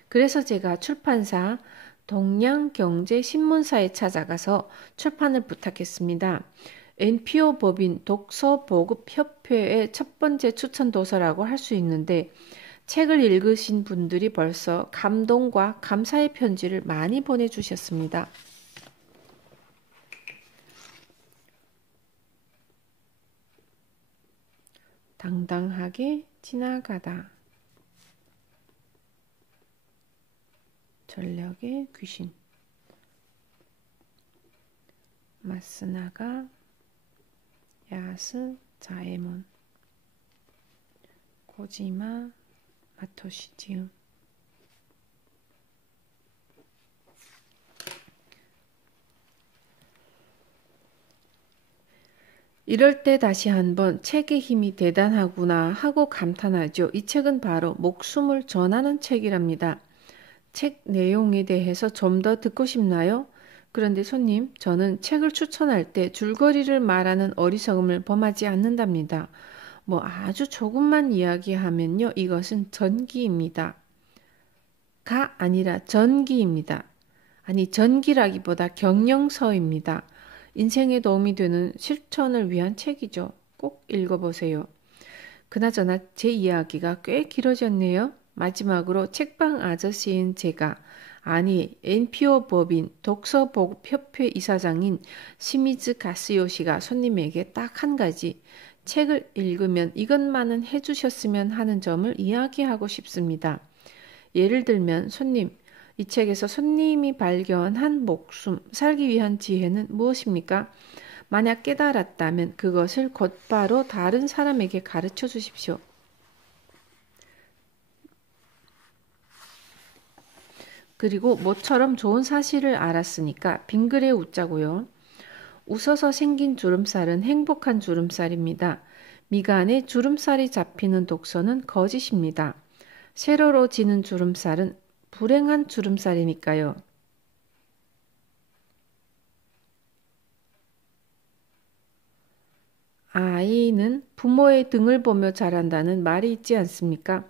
그래서 제가 출판사 동양경제신문사에 찾아가서 출판을 부탁했습니다. NPO 법인 독서보급협회의 첫 번째 추천 도서라고 할 수 있는데 책을 읽으신 분들이 벌써 감동과 감사의 편지를 많이 보내주셨습니다. 당당하게 지나가다. 전력의 귀신. 마스나가 야스 자에몬. 고지마 마토시 지음. 이럴 때 다시 한번 책의 힘이 대단하구나 하고 감탄하죠. 이 책은 바로 목숨을 전하는 책이랍니다. 책 내용에 대해서 좀 더 듣고 싶나요? 그런데 손님, 저는 책을 추천할 때 줄거리를 말하는 어리석음을 범하지 않는답니다. 뭐 아주 조금만 이야기하면요, 이것은 전기입니다. 가 아니라 전기입니다. 아니, 전기라기보다 경영서입니다. 인생에 도움이 되는 실천을 위한 책이죠. 꼭 읽어보세요. 그나저나 제 이야기가 꽤 길어졌네요. 마지막으로 책방 아저씨인 제가, 아니 NPO 법인 독서보급협회 이사장인 시미즈 가스요 씨가 손님에게 딱 한 가지 책을 읽으면 이것만은 해주셨으면 하는 점을 이야기하고 싶습니다. 예를 들면 손님, 이 책에서 손님이 발견한 목숨, 살기 위한 지혜는 무엇입니까? 만약 깨달았다면 그것을 곧바로 다른 사람에게 가르쳐 주십시오. 그리고 모처럼 좋은 사실을 알았으니까 빙그레 웃자고요. 웃어서 생긴 주름살은 행복한 주름살입니다. 미간에 주름살이 잡히는 독서는 거짓입니다. 세로로 지는 주름살은 불행한 주름살이니까요. 아이는 부모의 등을 보며 자란다는 말이 있지 않습니까?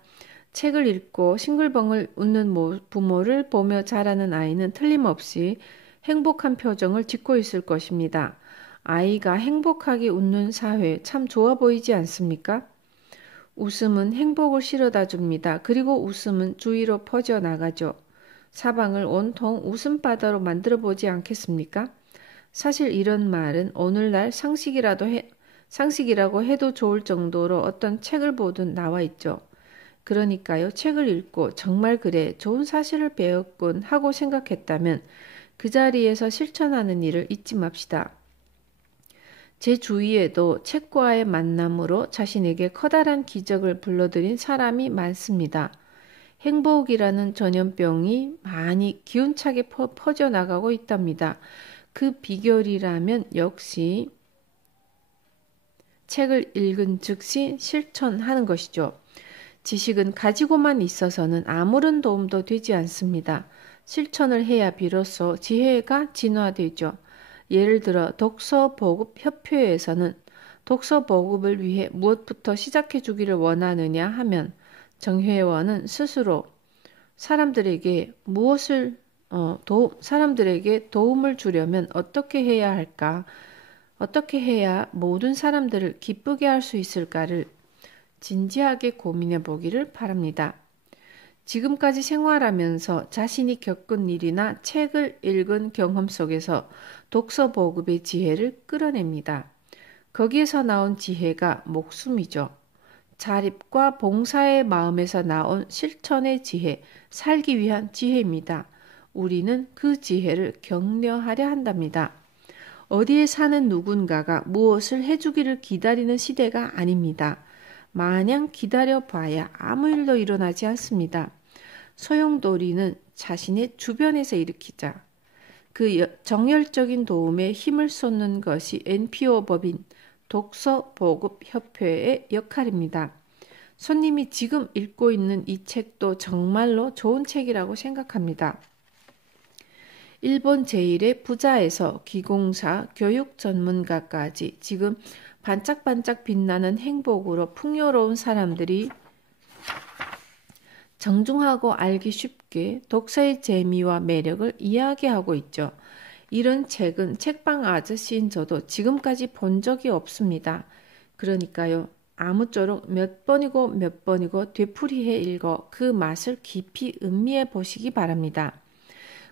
책을 읽고 싱글벙글 웃는 부모를 보며 자라는 아이는 틀림없이 행복한 표정을 짓고 있을 것입니다. 아이가 행복하게 웃는 사회 참 좋아 보이지 않습니까? 웃음은 행복을 실어다 줍니다. 그리고 웃음은 주위로 퍼져나가죠. 사방을 온통 웃음바다로 만들어 보지 않겠습니까? 사실 이런 말은 오늘날 상식이라고 해도 좋을 정도로 어떤 책을 보든 나와 있죠. 그러니까요, 책을 읽고 정말 그래, 좋은 사실을 배웠군 하고 생각했다면 그 자리에서 실천하는 일을 잊지 맙시다. 제 주위에도 책과의 만남으로 자신에게 커다란 기적을 불러들인 사람이 많습니다. 행복이라는 전염병이 많이 기운차게 퍼져나가고 있답니다. 그 비결이라면 역시 책을 읽은 즉시 실천하는 것이죠. 지식은 가지고만 있어서는 아무런 도움도 되지 않습니다. 실천을 해야 비로소 지혜가 진화되죠. 예를 들어 독서보급협회에서는 독서보급을 위해 무엇부터 시작해 주기를 원하느냐 하면 정회원은 스스로 사람들에게 사람들에게 도움을 주려면 어떻게 해야 할까? 어떻게 해야 모든 사람들을 기쁘게 할 수 있을까를 진지하게 고민해 보기를 바랍니다. 지금까지 생활하면서 자신이 겪은 일이나 책을 읽은 경험 속에서 독서 보급의 지혜를 끌어냅니다. 거기에서 나온 지혜가 목숨이죠. 자립과 봉사의 마음에서 나온 실천의 지혜, 살기 위한 지혜입니다. 우리는 그 지혜를 격려하려 한답니다. 어디에 사는 누군가가 무엇을 해주기를 기다리는 시대가 아닙니다. 마냥 기다려봐야 아무 일도 일어나지 않습니다. 소용돌이는 자신의 주변에서 일으키자. 그 정열적인 도움에 힘을 쏟는 것이 NPO 법인 독서보급협회의 역할입니다. 손님이 지금 읽고 있는 이 책도 정말로 좋은 책이라고 생각합니다. 일본 제1의 부자에서 기공사, 교육 전문가까지 지금 반짝반짝 빛나는 행복으로 풍요로운 사람들이 정중하고 알기 쉽게 독서의 재미와 매력을 이야기하고 있죠. 이런 책은 책방 아저씨인 저도 지금까지 본 적이 없습니다. 그러니까요. 아무쪼록 몇 번이고 몇 번이고 되풀이해 읽어 그 맛을 깊이 음미해 보시기 바랍니다.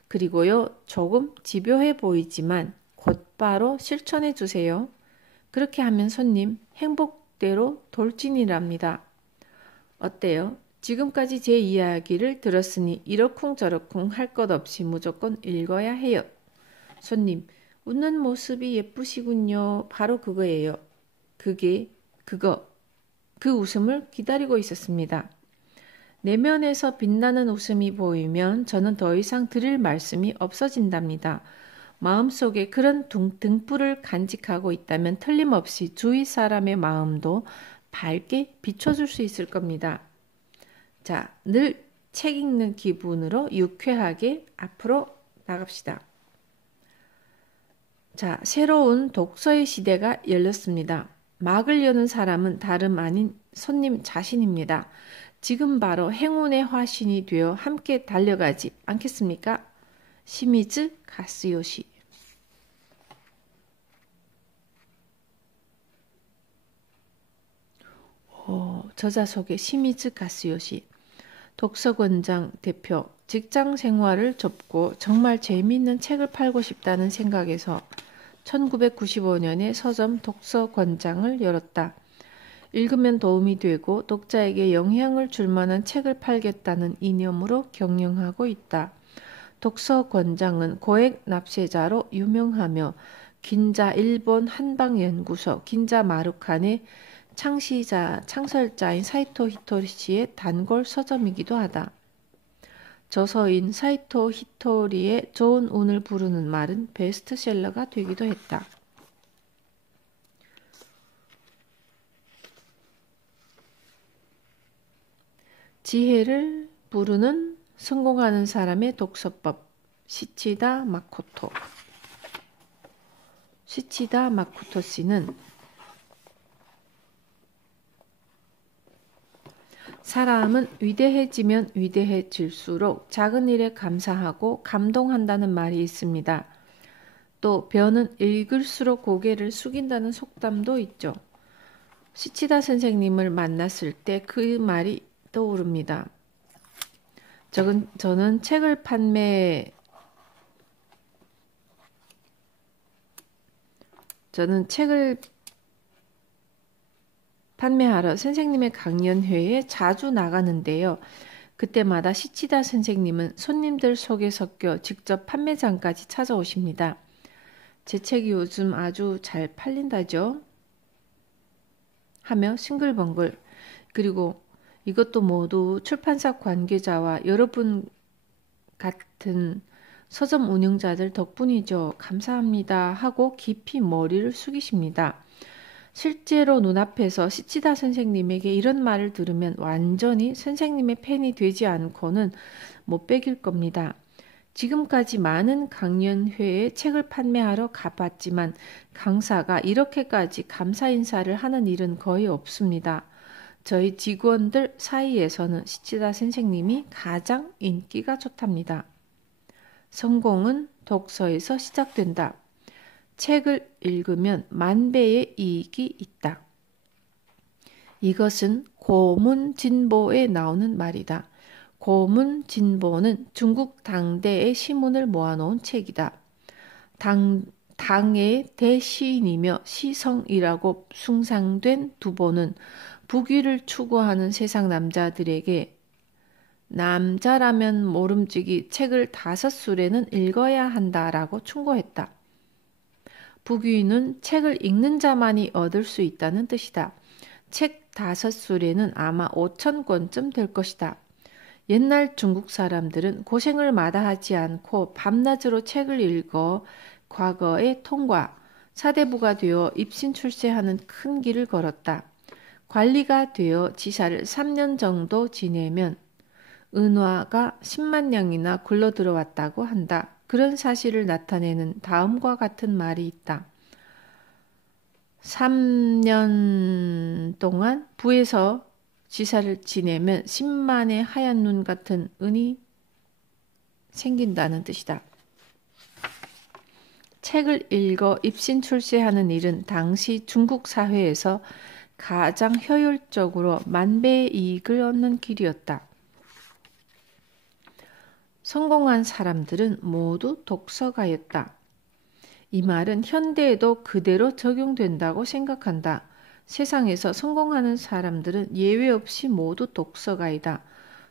그리고요, 조금 집요해 보이지만 곧바로 실천해 주세요. 그렇게 하면 손님 행복대로 돌진이랍니다. 어때요? 지금까지 제 이야기를 들었으니 이러쿵저러쿵 할 것 없이 무조건 읽어야 해요. 손님, 웃는 모습이 예쁘시군요. 바로 그거예요. 그 웃음을 기다리고 있었습니다. 내면에서 빛나는 웃음이 보이면 저는 더 이상 드릴 말씀이 없어진답니다. 마음속에 그런 등불을 간직하고 있다면 틀림없이 주위 사람의 마음도 밝게 비춰줄 수 있을 겁니다. 자, 늘 책 읽는 기분으로 유쾌하게 앞으로 나갑시다. 자, 새로운 독서의 시대가 열렸습니다. 막을 여는 사람은 다름 아닌 손님 자신입니다. 지금 바로 행운의 화신이 되어 함께 달려가지 않겠습니까? 시미즈 가스요시. 저자 소개 시미즈 가스요시. 독서권장 대표. 직장 생활을 접고 정말 재미있는 책을 팔고 싶다는 생각에서 1995년에 서점 독서권장을 열었다. 읽으면 도움이 되고 독자에게 영향을 줄 만한 책을 팔겠다는 이념으로 경영하고 있다. 독서권장은 고액 납세자로 유명하며 긴자 일본 한방연구소 긴자 마루칸의 창설자인 사이토 히토리의 단골 서점이기도 하다. 저서인 사이토 히토리의 좋은 운을 부르는 말은 베스트셀러가 되기도 했다. 지혜를 부르는 성공하는 사람의 독서법. 시치다 마코토. 시치다 마코토 씨는 사람은 위대해지면 위대해질수록 작은 일에 감사하고 감동한다는 말이 있습니다. 또 벼는 읽을수록 고개를 숙인다는 속담도 있죠. 시치다 선생님을 만났을 때 그 말이 떠오릅니다. 저는 책을 판매하러 선생님의 강연회에 자주 나가는데요. 그때마다 시치다 선생님은 손님들 속에 섞여 직접 판매장까지 찾아오십니다. 제 책이 요즘 아주 잘 팔린다죠? 하며 싱글벙글. 그리고 이것도 모두 출판사 관계자와 여러분 같은 서점 운영자들 덕분이죠. 감사합니다 하고 깊이 머리를 숙이십니다. 실제로 눈앞에서 시치다 선생님에게 이런 말을 들으면 완전히 선생님의 팬이 되지 않고는 못 베길 겁니다. 지금까지 많은 강연회에 책을 판매하러 가봤지만 강사가 이렇게까지 감사 인사를 하는 일은 거의 없습니다. 저희 직원들 사이에서는 시치다 선생님이 가장 인기가 좋답니다. 성공은 독서에서 시작된다. 책을 읽으면 만배의 이익이 있다. 이것은 고문진보에 나오는 말이다. 고문진보는 중국 당대의 시문을 모아놓은 책이다. 당의 대시인이며 시성이라고 숭상된 두보는 부귀를 추구하는 세상 남자들에게 남자라면 모름지기 책을 5수레는 읽어야 한다라고 충고했다. 부귀는 책을 읽는 자만이 얻을 수 있다는 뜻이다. 책 5수레는 아마 5,000권쯤 될 것이다. 옛날 중국 사람들은 고생을 마다하지 않고 밤낮으로 책을 읽어 과거의 통과, 사대부가 되어 입신출세하는 큰 길을 걸었다. 관리가 되어 지사를 3년 정도 지내면 은화가 10만 냥이나 굴러들어왔다고 한다. 그런 사실을 나타내는 다음과 같은 말이 있다. 3년 동안 부에서 지사를 지내면 10만의 하얀 눈 같은 은이 생긴다는 뜻이다. 책을 읽어 입신출세하는 일은 당시 중국 사회에서 가장 효율적으로 만배의 이익을 얻는 길이었다. 성공한 사람들은 모두 독서가였다. 이 말은 현대에도 그대로 적용된다고 생각한다. 세상에서 성공하는 사람들은 예외 없이 모두 독서가이다.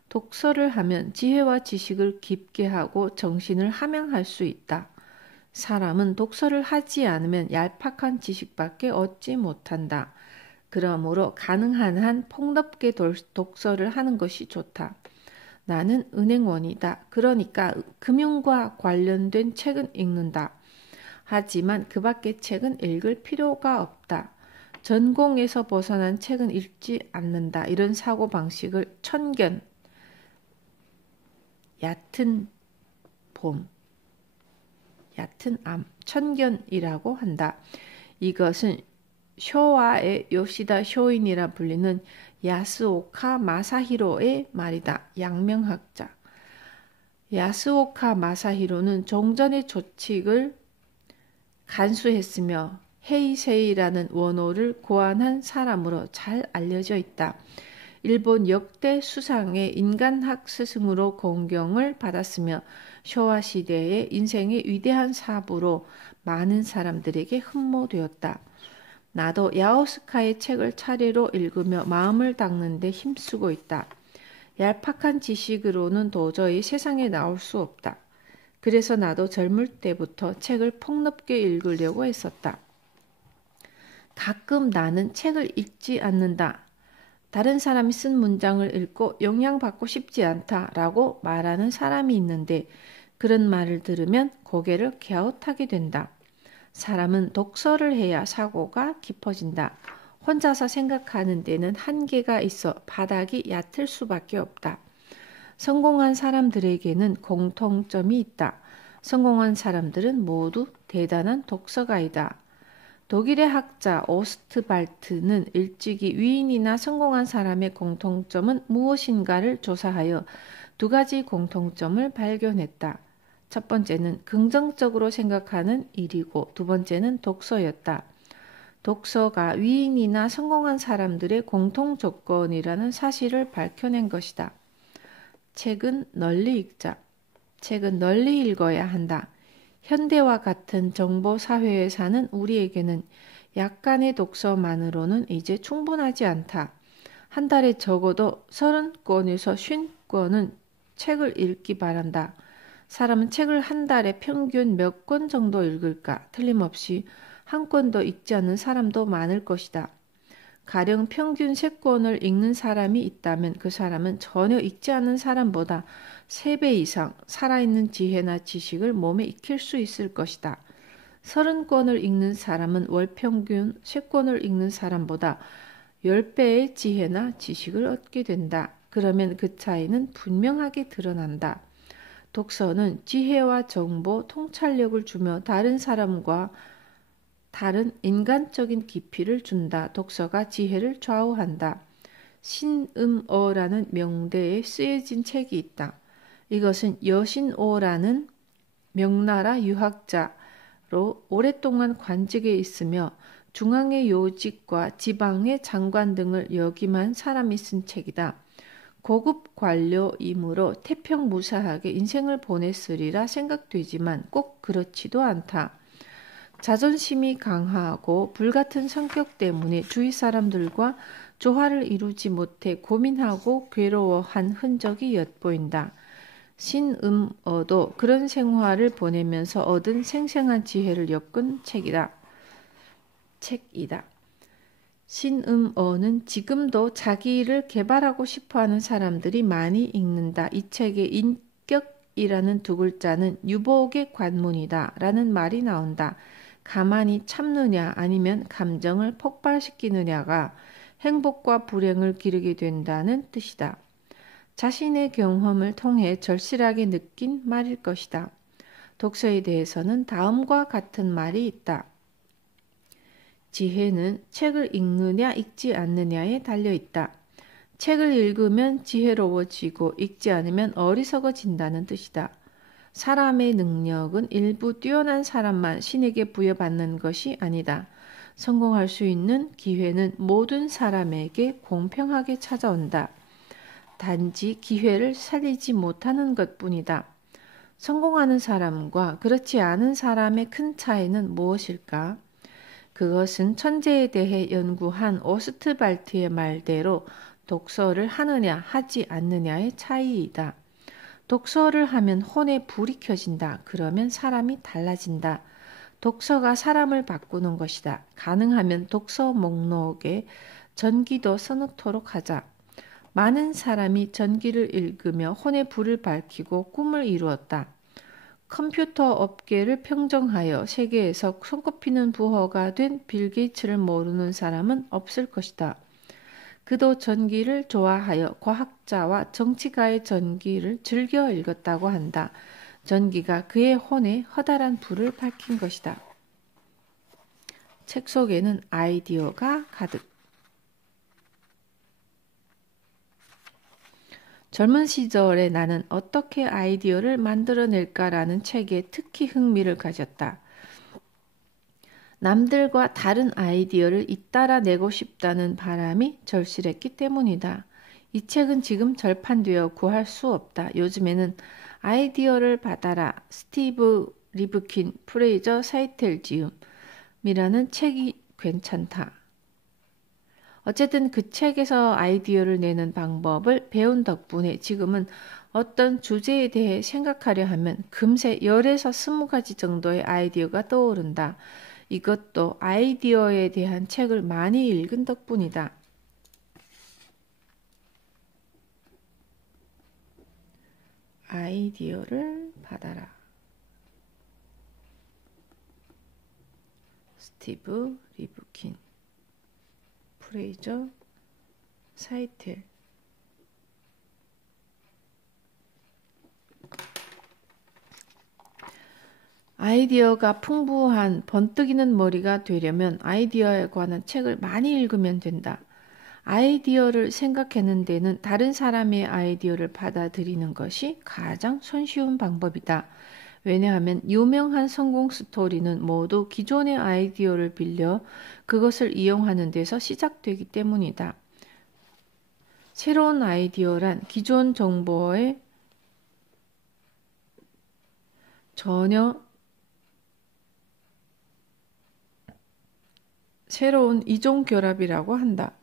독서를 하면 지혜와 지식을 깊게 하고 정신을 함양할 수 있다. 사람은 독서를 하지 않으면 얄팍한 지식밖에 얻지 못한다. 그러므로 가능한 한 폭넓게 독서를 하는 것이 좋다. 나는 은행원이다. 그러니까 금융과 관련된 책은 읽는다. 하지만 그 밖의 책은 읽을 필요가 없다. 전공에서 벗어난 책은 읽지 않는다. 이런 사고방식을 천견, 얕은 봄, 얕은 암, 천견이라고 한다. 이것은 쇼와의 요시다 쇼인이라 불리는 야스오카 마사히로의 말이다. 양명학자. 야스오카 마사히로는 종전의 조칙을 간수했으며 헤이세이라는 원호를 고안한 사람으로 잘 알려져 있다. 일본 역대 수상의 인간학 스승으로 공경을 받았으며 쇼와 시대의 인생의 위대한 사부로 많은 사람들에게 흠모되었다. 나도 야오스카의 책을 차례로 읽으며 마음을 닦는 데 힘쓰고 있다. 얄팍한 지식으로는 도저히 세상에 나올 수 없다. 그래서 나도 젊을 때부터 책을 폭넓게 읽으려고 했었다. 가끔 나는 책을 읽지 않는다. 다른 사람이 쓴 문장을 읽고 영향받고 싶지 않다라고 말하는 사람이 있는데 그런 말을 들으면 고개를 갸웃하게 된다. 사람은 독서를 해야 사고가 깊어진다. 혼자서 생각하는 데는 한계가 있어 바닥이 얕을 수밖에 없다. 성공한 사람들에게는 공통점이 있다. 성공한 사람들은 모두 대단한 독서가이다. 독일의 학자 오스트발트는 일찍이 위인이나 성공한 사람의 공통점은 무엇인가를 조사하여 두 가지 공통점을 발견했다. 첫 번째는 긍정적으로 생각하는 일이고 두 번째는 독서였다. 독서가 위인이나 성공한 사람들의 공통 조건이라는 사실을 밝혀낸 것이다. 책은 널리 읽자. 책은 널리 읽어야 한다. 현대와 같은 정보 사회에 사는 우리에게는 약간의 독서만으로는 이제 충분하지 않다. 한 달에 적어도 30권에서 50권은 책을 읽기 바란다. 사람은 책을 한 달에 평균 몇 권 정도 읽을까? 틀림없이 한 권도 읽지 않는 사람도 많을 것이다. 가령 평균 3권을 읽는 사람이 있다면 그 사람은 전혀 읽지 않는 사람보다 3배 이상 살아있는 지혜나 지식을 몸에 익힐 수 있을 것이다. 30권을 읽는 사람은 월 평균 3권을 읽는 사람보다 10배의 지혜나 지식을 얻게 된다. 그러면 그 차이는 분명하게 드러난다. 독서는 지혜와 정보, 통찰력을 주며 다른 사람과 다른 인간적인 깊이를 준다. 독서가 지혜를 좌우한다. 신음어라는 명대에 쓰여진 책이 있다. 이것은 여신오라는 명나라 유학자로 오랫동안 관직에 있으며 중앙의 요직과 지방의 장관 등을 역임한 사람이 쓴 책이다. 고급 관료이므로 태평무사하게 인생을 보냈으리라 생각되지만 꼭 그렇지도 않다. 자존심이 강하고 불같은 성격 때문에 주위 사람들과 조화를 이루지 못해 고민하고 괴로워한 흔적이 엿보인다. 신음어도 그런 생활을 보내면서 얻은 생생한 지혜를 엮은 책이다. 신음어는 지금도 자기를 개발하고 싶어하는 사람들이 많이 읽는다. 이 책의 인격이라는 두 글자는 유복의 관문이다 라는 말이 나온다. 가만히 참느냐 아니면 감정을 폭발시키느냐가 행복과 불행을 기르게 된다는 뜻이다. 자신의 경험을 통해 절실하게 느낀 말일 것이다. 독서에 대해서는 다음과 같은 말이 있다. 지혜는 책을 읽느냐 읽지 않느냐에 달려있다. 책을 읽으면 지혜로워지고 읽지 않으면 어리석어진다는 뜻이다. 사람의 능력은 일부 뛰어난 사람만 신에게 부여받는 것이 아니다. 성공할 수 있는 기회는 모든 사람에게 공평하게 찾아온다. 단지 기회를 살리지 못하는 것뿐이다. 성공하는 사람과 그렇지 않은 사람의 큰 차이는 무엇일까? 그것은 천재에 대해 연구한 오스트발트의 말대로 독서를 하느냐 하지 않느냐의 차이이다. 독서를 하면 혼에 불이 켜진다. 그러면 사람이 달라진다. 독서가 사람을 바꾸는 것이다. 가능하면 독서 목록에 전기도 써놓도록 하자. 많은 사람이 전기를 읽으며 혼의 불을 밝히고 꿈을 이루었다. 컴퓨터 업계를 평정하여 세계에서 손꼽히는 부호가 된 빌 게이츠를 모르는 사람은 없을 것이다. 그도 전기를 좋아하여 과학자와 정치가의 전기를 즐겨 읽었다고 한다. 전기가 그의 혼에 커다란 불을 밝힌 것이다. 책 속에는 아이디어가 가득. 젊은 시절에 나는 어떻게 아이디어를 만들어낼까라는 책에 특히 흥미를 가졌다. 남들과 다른 아이디어를 잇따라 내고 싶다는 바람이 절실했기 때문이다. 이 책은 지금 절판되어 구할 수 없다. 요즘에는 아이디어를 받아라. 스티브 리브킨, 프레이저 사이텔 지음이라는 책이 괜찮다. 어쨌든 그 책에서 아이디어를 내는 방법을 배운 덕분에 지금은 어떤 주제에 대해 생각하려 하면 금세 10에서 20가지 정도의 아이디어가 떠오른다. 이것도 아이디어에 대한 책을 많이 읽은 덕분이다. 아이디어를 받아라. 스티브 리브킨, 프레이저 사이텔. 아이디어가 풍부한 번뜩이는 머리가 되려면 아이디어에 관한 책을 많이 읽으면 된다. 아이디어를 생각하는 데는 다른 사람의 아이디어를 받아들이는 것이 가장 손쉬운 방법이다. 왜냐하면 유명한 성공 스토리는 모두 기존의 아이디어를 빌려 그것을 이용하는 데서 시작되기 때문이다. 새로운 아이디어란 기존 정보에 전혀 새로운 이종 결합이라고 한다.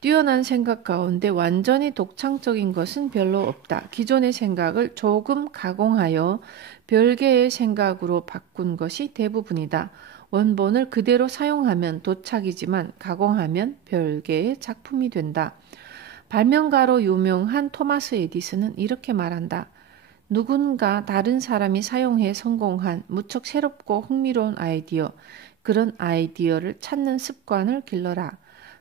뛰어난 생각 가운데 완전히 독창적인 것은 별로 없다. 기존의 생각을 조금 가공하여 별개의 생각으로 바꾼 것이 대부분이다. 원본을 그대로 사용하면 도착이지만 가공하면 별개의 작품이 된다. 발명가로 유명한 토마스 에디슨은 이렇게 말한다. 누군가 다른 사람이 사용해 성공한 무척 새롭고 흥미로운 아이디어, 그런 아이디어를 찾는 습관을 길러라.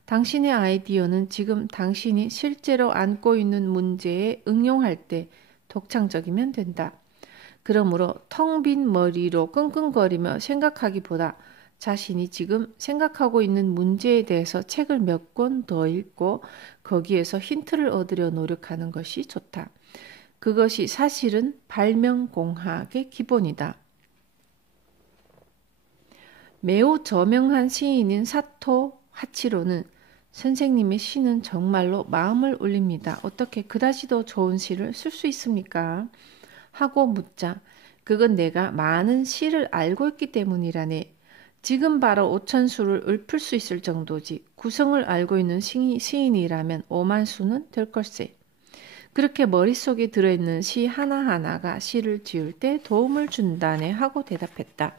당신의 아이디어는 지금 당신이 실제로 안고 있는 문제에 응용할 때 독창적이면 된다. 그러므로 텅 빈 머리로 끙끙거리며 생각하기보다 자신이 지금 생각하고 있는 문제에 대해서 책을 몇 권 더 읽고 거기에서 힌트를 얻으려 노력하는 것이 좋다. 그것이 사실은 발명공학의 기본이다. 매우 저명한 시인인 사토 하치로는 선생님의 시는 정말로 마음을 울립니다. 어떻게 그다지도 좋은 시를 쓸 수 있습니까? 하고 묻자 그건 내가 많은 시를 알고 있기 때문이라네. 지금 바로 오천수를 읊을 수 있을 정도지. 구성을 알고 있는 시인이라면 오만수는 될 걸세. 그렇게 머릿속에 들어있는 시 하나하나가 시를 지을 때 도움을 준다네 하고 대답했다.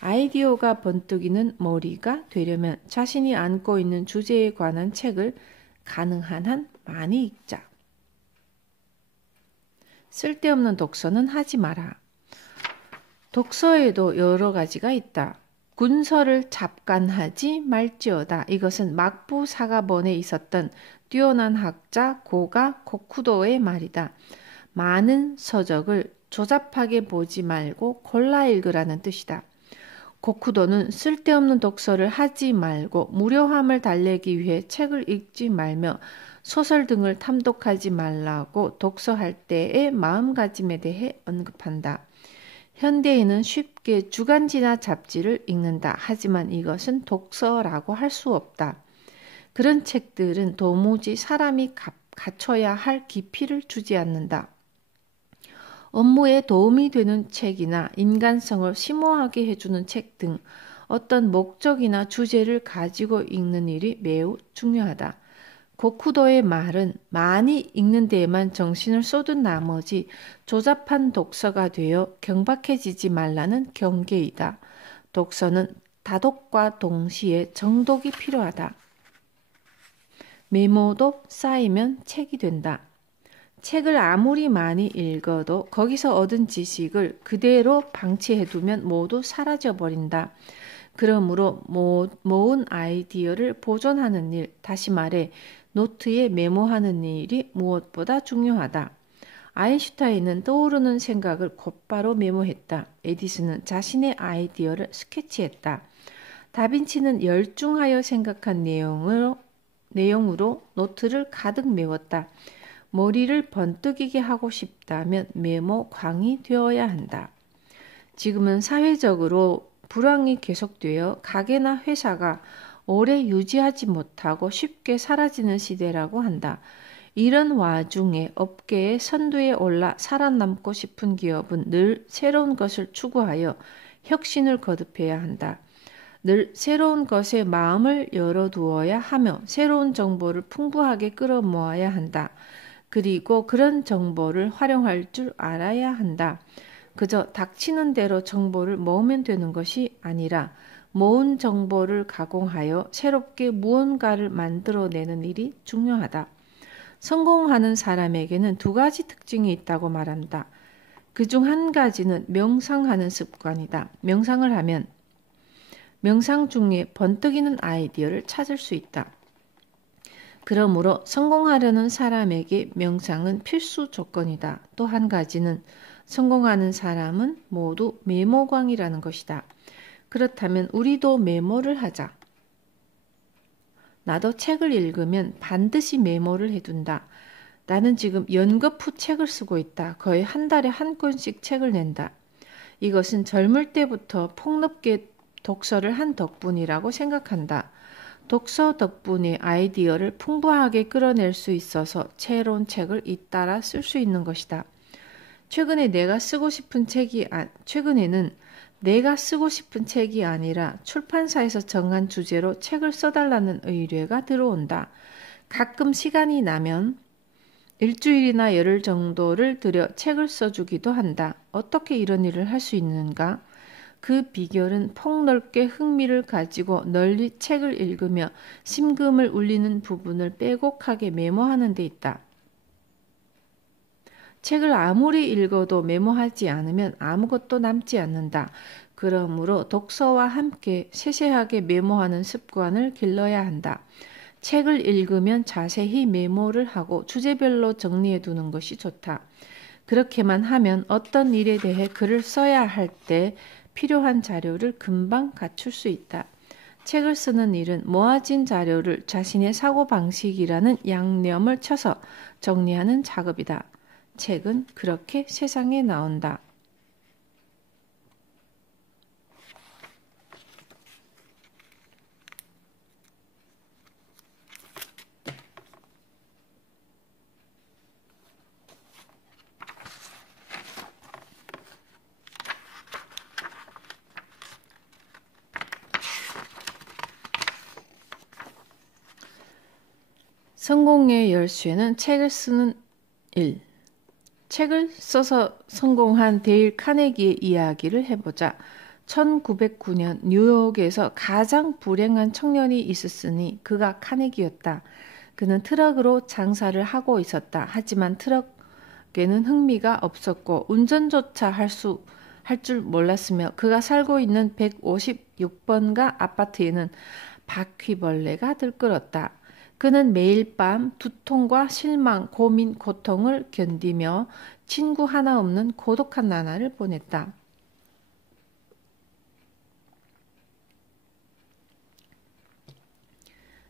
아이디어가 번뜩이는 머리가 되려면 자신이 안고 있는 주제에 관한 책을 가능한 한 많이 읽자. 쓸데없는 독서는 하지 마라. 독서에도 여러 가지가 있다. 군서를 잡간하지 말지어다. 이것은 막부 사가본에 있었던 뛰어난 학자 고가 고쿠도의 말이다. 많은 서적을 조잡하게 보지 말고 골라 읽으라는 뜻이다. 고쿠도는 쓸데없는 독서를 하지 말고 무료함을 달래기 위해 책을 읽지 말며 소설 등을 탐독하지 말라고 독서할 때의 마음가짐에 대해 언급한다. 현대인은 쉽게 주간지나 잡지를 읽는다. 하지만 이것은 독서라고 할 수 없다. 그런 책들은 도무지 사람이 갖춰야 할 깊이를 주지 않는다. 업무에 도움이 되는 책이나 인간성을 심오하게 해주는 책 등 어떤 목적이나 주제를 가지고 읽는 일이 매우 중요하다. 고쿠도의 말은 많이 읽는 데에만 정신을 쏟은 나머지 조잡한 독서가 되어 경박해지지 말라는 경계이다. 독서는 다독과 동시에 정독이 필요하다. 메모도 쌓이면 책이 된다. 책을 아무리 많이 읽어도 거기서 얻은 지식을 그대로 방치해두면 모두 사라져버린다. 그러므로 모은 아이디어를 보존하는 일, 다시 말해 노트에 메모하는 일이 무엇보다 중요하다. 아인슈타인은 떠오르는 생각을 곧바로 메모했다. 에디슨은 자신의 아이디어를 스케치했다. 다빈치는 열중하여 생각한 내용으로 노트를 가득 메웠다. 머리를 번뜩이게 하고 싶다면 메모광이 되어야 한다. 지금은 사회적으로 불황이 계속되어 가게나 회사가 오래 유지하지 못하고 쉽게 사라지는 시대라고 한다. 이런 와중에 업계의 선두에 올라 살아남고 싶은 기업은 늘 새로운 것을 추구하여 혁신을 거듭해야 한다. 늘 새로운 것에 마음을 열어두어야 하며 새로운 정보를 풍부하게 끌어모아야 한다. 그리고 그런 정보를 활용할 줄 알아야 한다. 그저 닥치는 대로 정보를 모으면 되는 것이 아니라 모은 정보를 가공하여 새롭게 무언가를 만들어내는 일이 중요하다. 성공하는 사람에게는 두 가지 특징이 있다고 말한다. 그중 한 가지는 명상하는 습관이다. 명상을 하면 명상 중에 번뜩이는 아이디어를 찾을 수 있다. 그러므로 성공하려는 사람에게 명상은 필수 조건이다. 또 한 가지는 성공하는 사람은 모두 메모광이라는 것이다. 그렇다면 우리도 메모를 하자. 나도 책을 읽으면 반드시 메모를 해둔다. 나는 지금 연거푸 책을 쓰고 있다. 거의 한 달에 한 권씩 책을 낸다. 이것은 젊을 때부터 폭넓게 독서를 한 덕분이라고 생각한다. 독서 덕분에 아이디어를 풍부하게 끌어낼 수 있어서 새로운 책을 잇따라 쓸 수 있는 것이다. 최근에는 내가 쓰고 싶은 책이 아니라 출판사에서 정한 주제로 책을 써달라는 의뢰가 들어온다. 가끔 시간이 나면 일주일이나 열흘 정도를 들여 책을 써주기도 한다. 어떻게 이런 일을 할 수 있는가? 그 비결은 폭넓게 흥미를 가지고 널리 책을 읽으며 심금을 울리는 부분을 빼곡하게 메모하는 데 있다. 책을 아무리 읽어도 메모하지 않으면 아무것도 남지 않는다. 그러므로 독서와 함께 세세하게 메모하는 습관을 길러야 한다. 책을 읽으면 자세히 메모를 하고 주제별로 정리해 두는 것이 좋다. 그렇게만 하면 어떤 일에 대해 글을 써야 할 때 필요한 자료를 금방 갖출 수 있다. 책을 쓰는 일은 모아진 자료를 자신의 사고방식이라는 양념을 쳐서 정리하는 작업이다. 책은 그렇게 세상에 나온다. 성공의 열쇠는 책을 쓰는 일. 책을 써서 성공한 데일 카네기의 이야기를 해보자. 1909년 뉴욕에서 가장 불행한 청년이 있었으니 그가 카네기였다. 그는 트럭으로 장사를 하고 있었다. 하지만 트럭에는 흥미가 없었고 운전조차 할 줄 몰랐으며 그가 살고 있는 156번가 아파트에는 바퀴벌레가 들끓었다. 그는 매일 밤 두통과 실망, 고민, 고통을 견디며 친구 하나 없는 고독한 나날을 보냈다.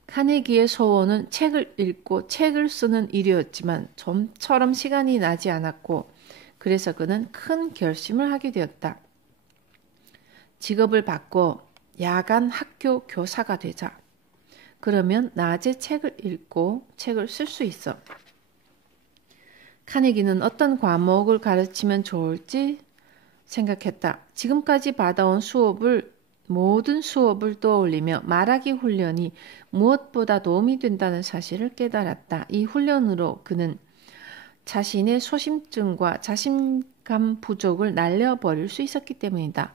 카네기의 소원은 책을 읽고 책을 쓰는 일이었지만 좀처럼 시간이 나지 않았고 그래서 그는 큰 결심을 하게 되었다. 직업을 바꿔 야간 학교 교사가 되자. 그러면 낮에 책을 읽고 책을 쓸 수 있어. 카네기는 어떤 과목을 가르치면 좋을지 생각했다. 지금까지 받아온 모든 수업을 떠올리며 말하기 훈련이 무엇보다 도움이 된다는 사실을 깨달았다. 이 훈련으로 그는 자신의 소심증과 자신감 부족을 날려버릴 수 있었기 때문이다.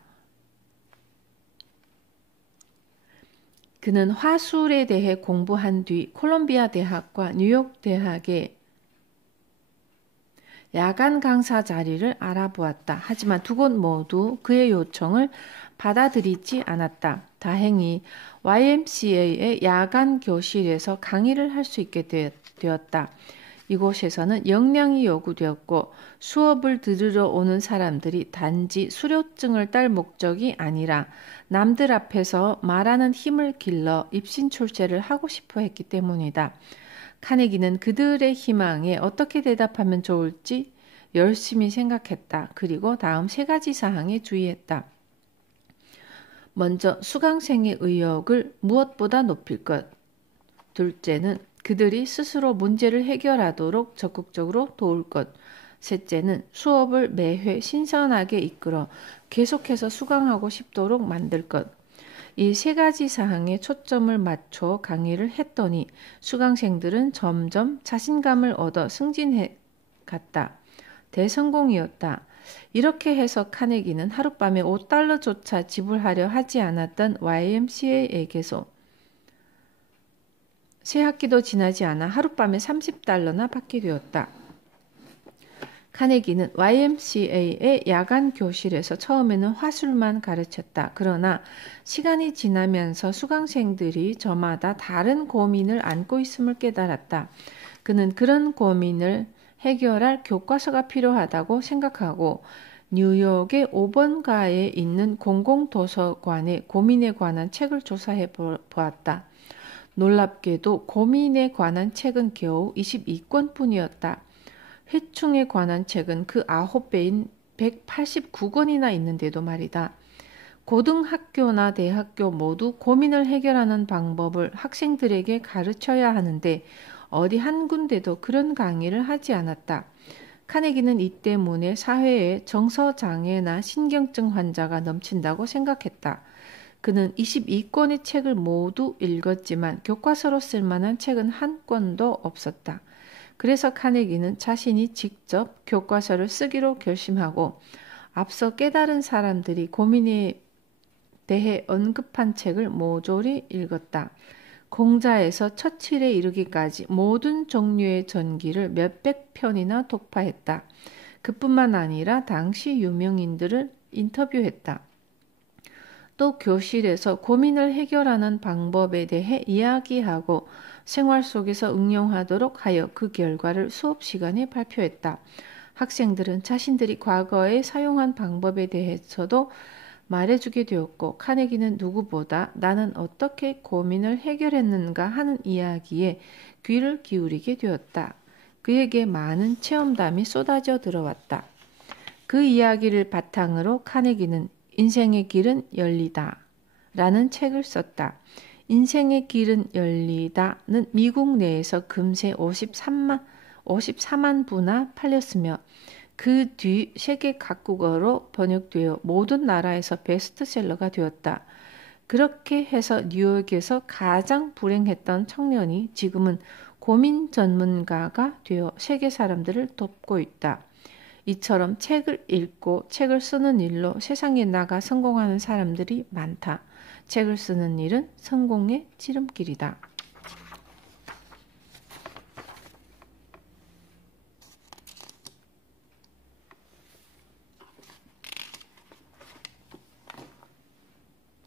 그는 화술에 대해 공부한 뒤 콜롬비아 대학과 뉴욕 대학의 야간 강사 자리를 알아보았다. 하지만 두 곳 모두 그의 요청을 받아들이지 않았다. 다행히 YMCA의 야간 교실에서 강의를 할 수 있게 되었다. 이곳에서는 역량이 요구되었고 수업을 들으러 오는 사람들이 단지 수료증을 딸 목적이 아니라 남들 앞에서 말하는 힘을 길러 입신출세를 하고 싶어 했기 때문이다. 카네기는 그들의 희망에 어떻게 대답하면 좋을지 열심히 생각했다. 그리고 다음 세 가지 사항에 주의했다. 먼저 수강생의 의욕을 무엇보다 높일 것. 둘째는 그들이 스스로 문제를 해결하도록 적극적으로 도울 것. 셋째는 수업을 매회 신선하게 이끌어 계속해서 수강하고 싶도록 만들 것. 이 세 가지 사항에 초점을 맞춰 강의를 했더니 수강생들은 점점 자신감을 얻어 승진해 갔다. 대성공이었다. 이렇게 해서 카네기는 하룻밤에 $5조차 지불하려 하지 않았던 YMCA에게서 새 학기도 지나지 않아 하룻밤에 $30나 받게 되었다. 카네기는 YMCA의 야간 교실에서 처음에는 화술만 가르쳤다. 그러나 시간이 지나면서 수강생들이 저마다 다른 고민을 안고 있음을 깨달았다. 그는 그런 고민을 해결할 교과서가 필요하다고 생각하고 뉴욕의 5번가에 있는 공공도서관에 고민에 관한 책을 조사해 보았다. 놀랍게도 고민에 관한 책은 겨우 22권뿐이었다. 회충에 관한 책은 그 9배인 189권이나 있는데도 말이다. 고등학교나 대학교 모두 고민을 해결하는 방법을 학생들에게 가르쳐야 하는데 어디 한 군데도 그런 강의를 하지 않았다. 카네기는 이 때문에 사회에 정서장애나 신경증 환자가 넘친다고 생각했다. 그는 22권의 책을 모두 읽었지만 교과서로 쓸만한 책은 한 권도 없었다. 그래서 카네기는 자신이 직접 교과서를 쓰기로 결심하고 앞서 깨달은 사람들이 고민에 대해 언급한 책을 모조리 읽었다. 공자에서 처칠에 이르기까지 모든 종류의 전기를 몇백 편이나 독파했다. 그뿐만 아니라 당시 유명인들을 인터뷰했다. 또 교실에서 고민을 해결하는 방법에 대해 이야기하고 생활 속에서 응용하도록 하여 그 결과를 수업 시간에 발표했다. 학생들은 자신들이 과거에 사용한 방법에 대해서도 말해주게 되었고 카네기는 누구보다 나는 어떻게 고민을 해결했는가 하는 이야기에 귀를 기울이게 되었다. 그에게 많은 체험담이 쏟아져 들어왔다. 그 이야기를 바탕으로 카네기는 인생의 길은 열리다 라는 책을 썼다. 인생의 길은 열리다는 미국 내에서 금세 54만 부나 팔렸으며 그 뒤 세계 각국어로 번역되어 모든 나라에서 베스트셀러가 되었다. 그렇게 해서 뉴욕에서 가장 불행했던 청년이 지금은 고민 전문가가 되어 세계 사람들을 돕고 있다. 이처럼 책을 읽고 책을 쓰는 일로 세상에 나가 성공하는 사람들이 많다. 책을 쓰는 일은 성공의 지름길이다.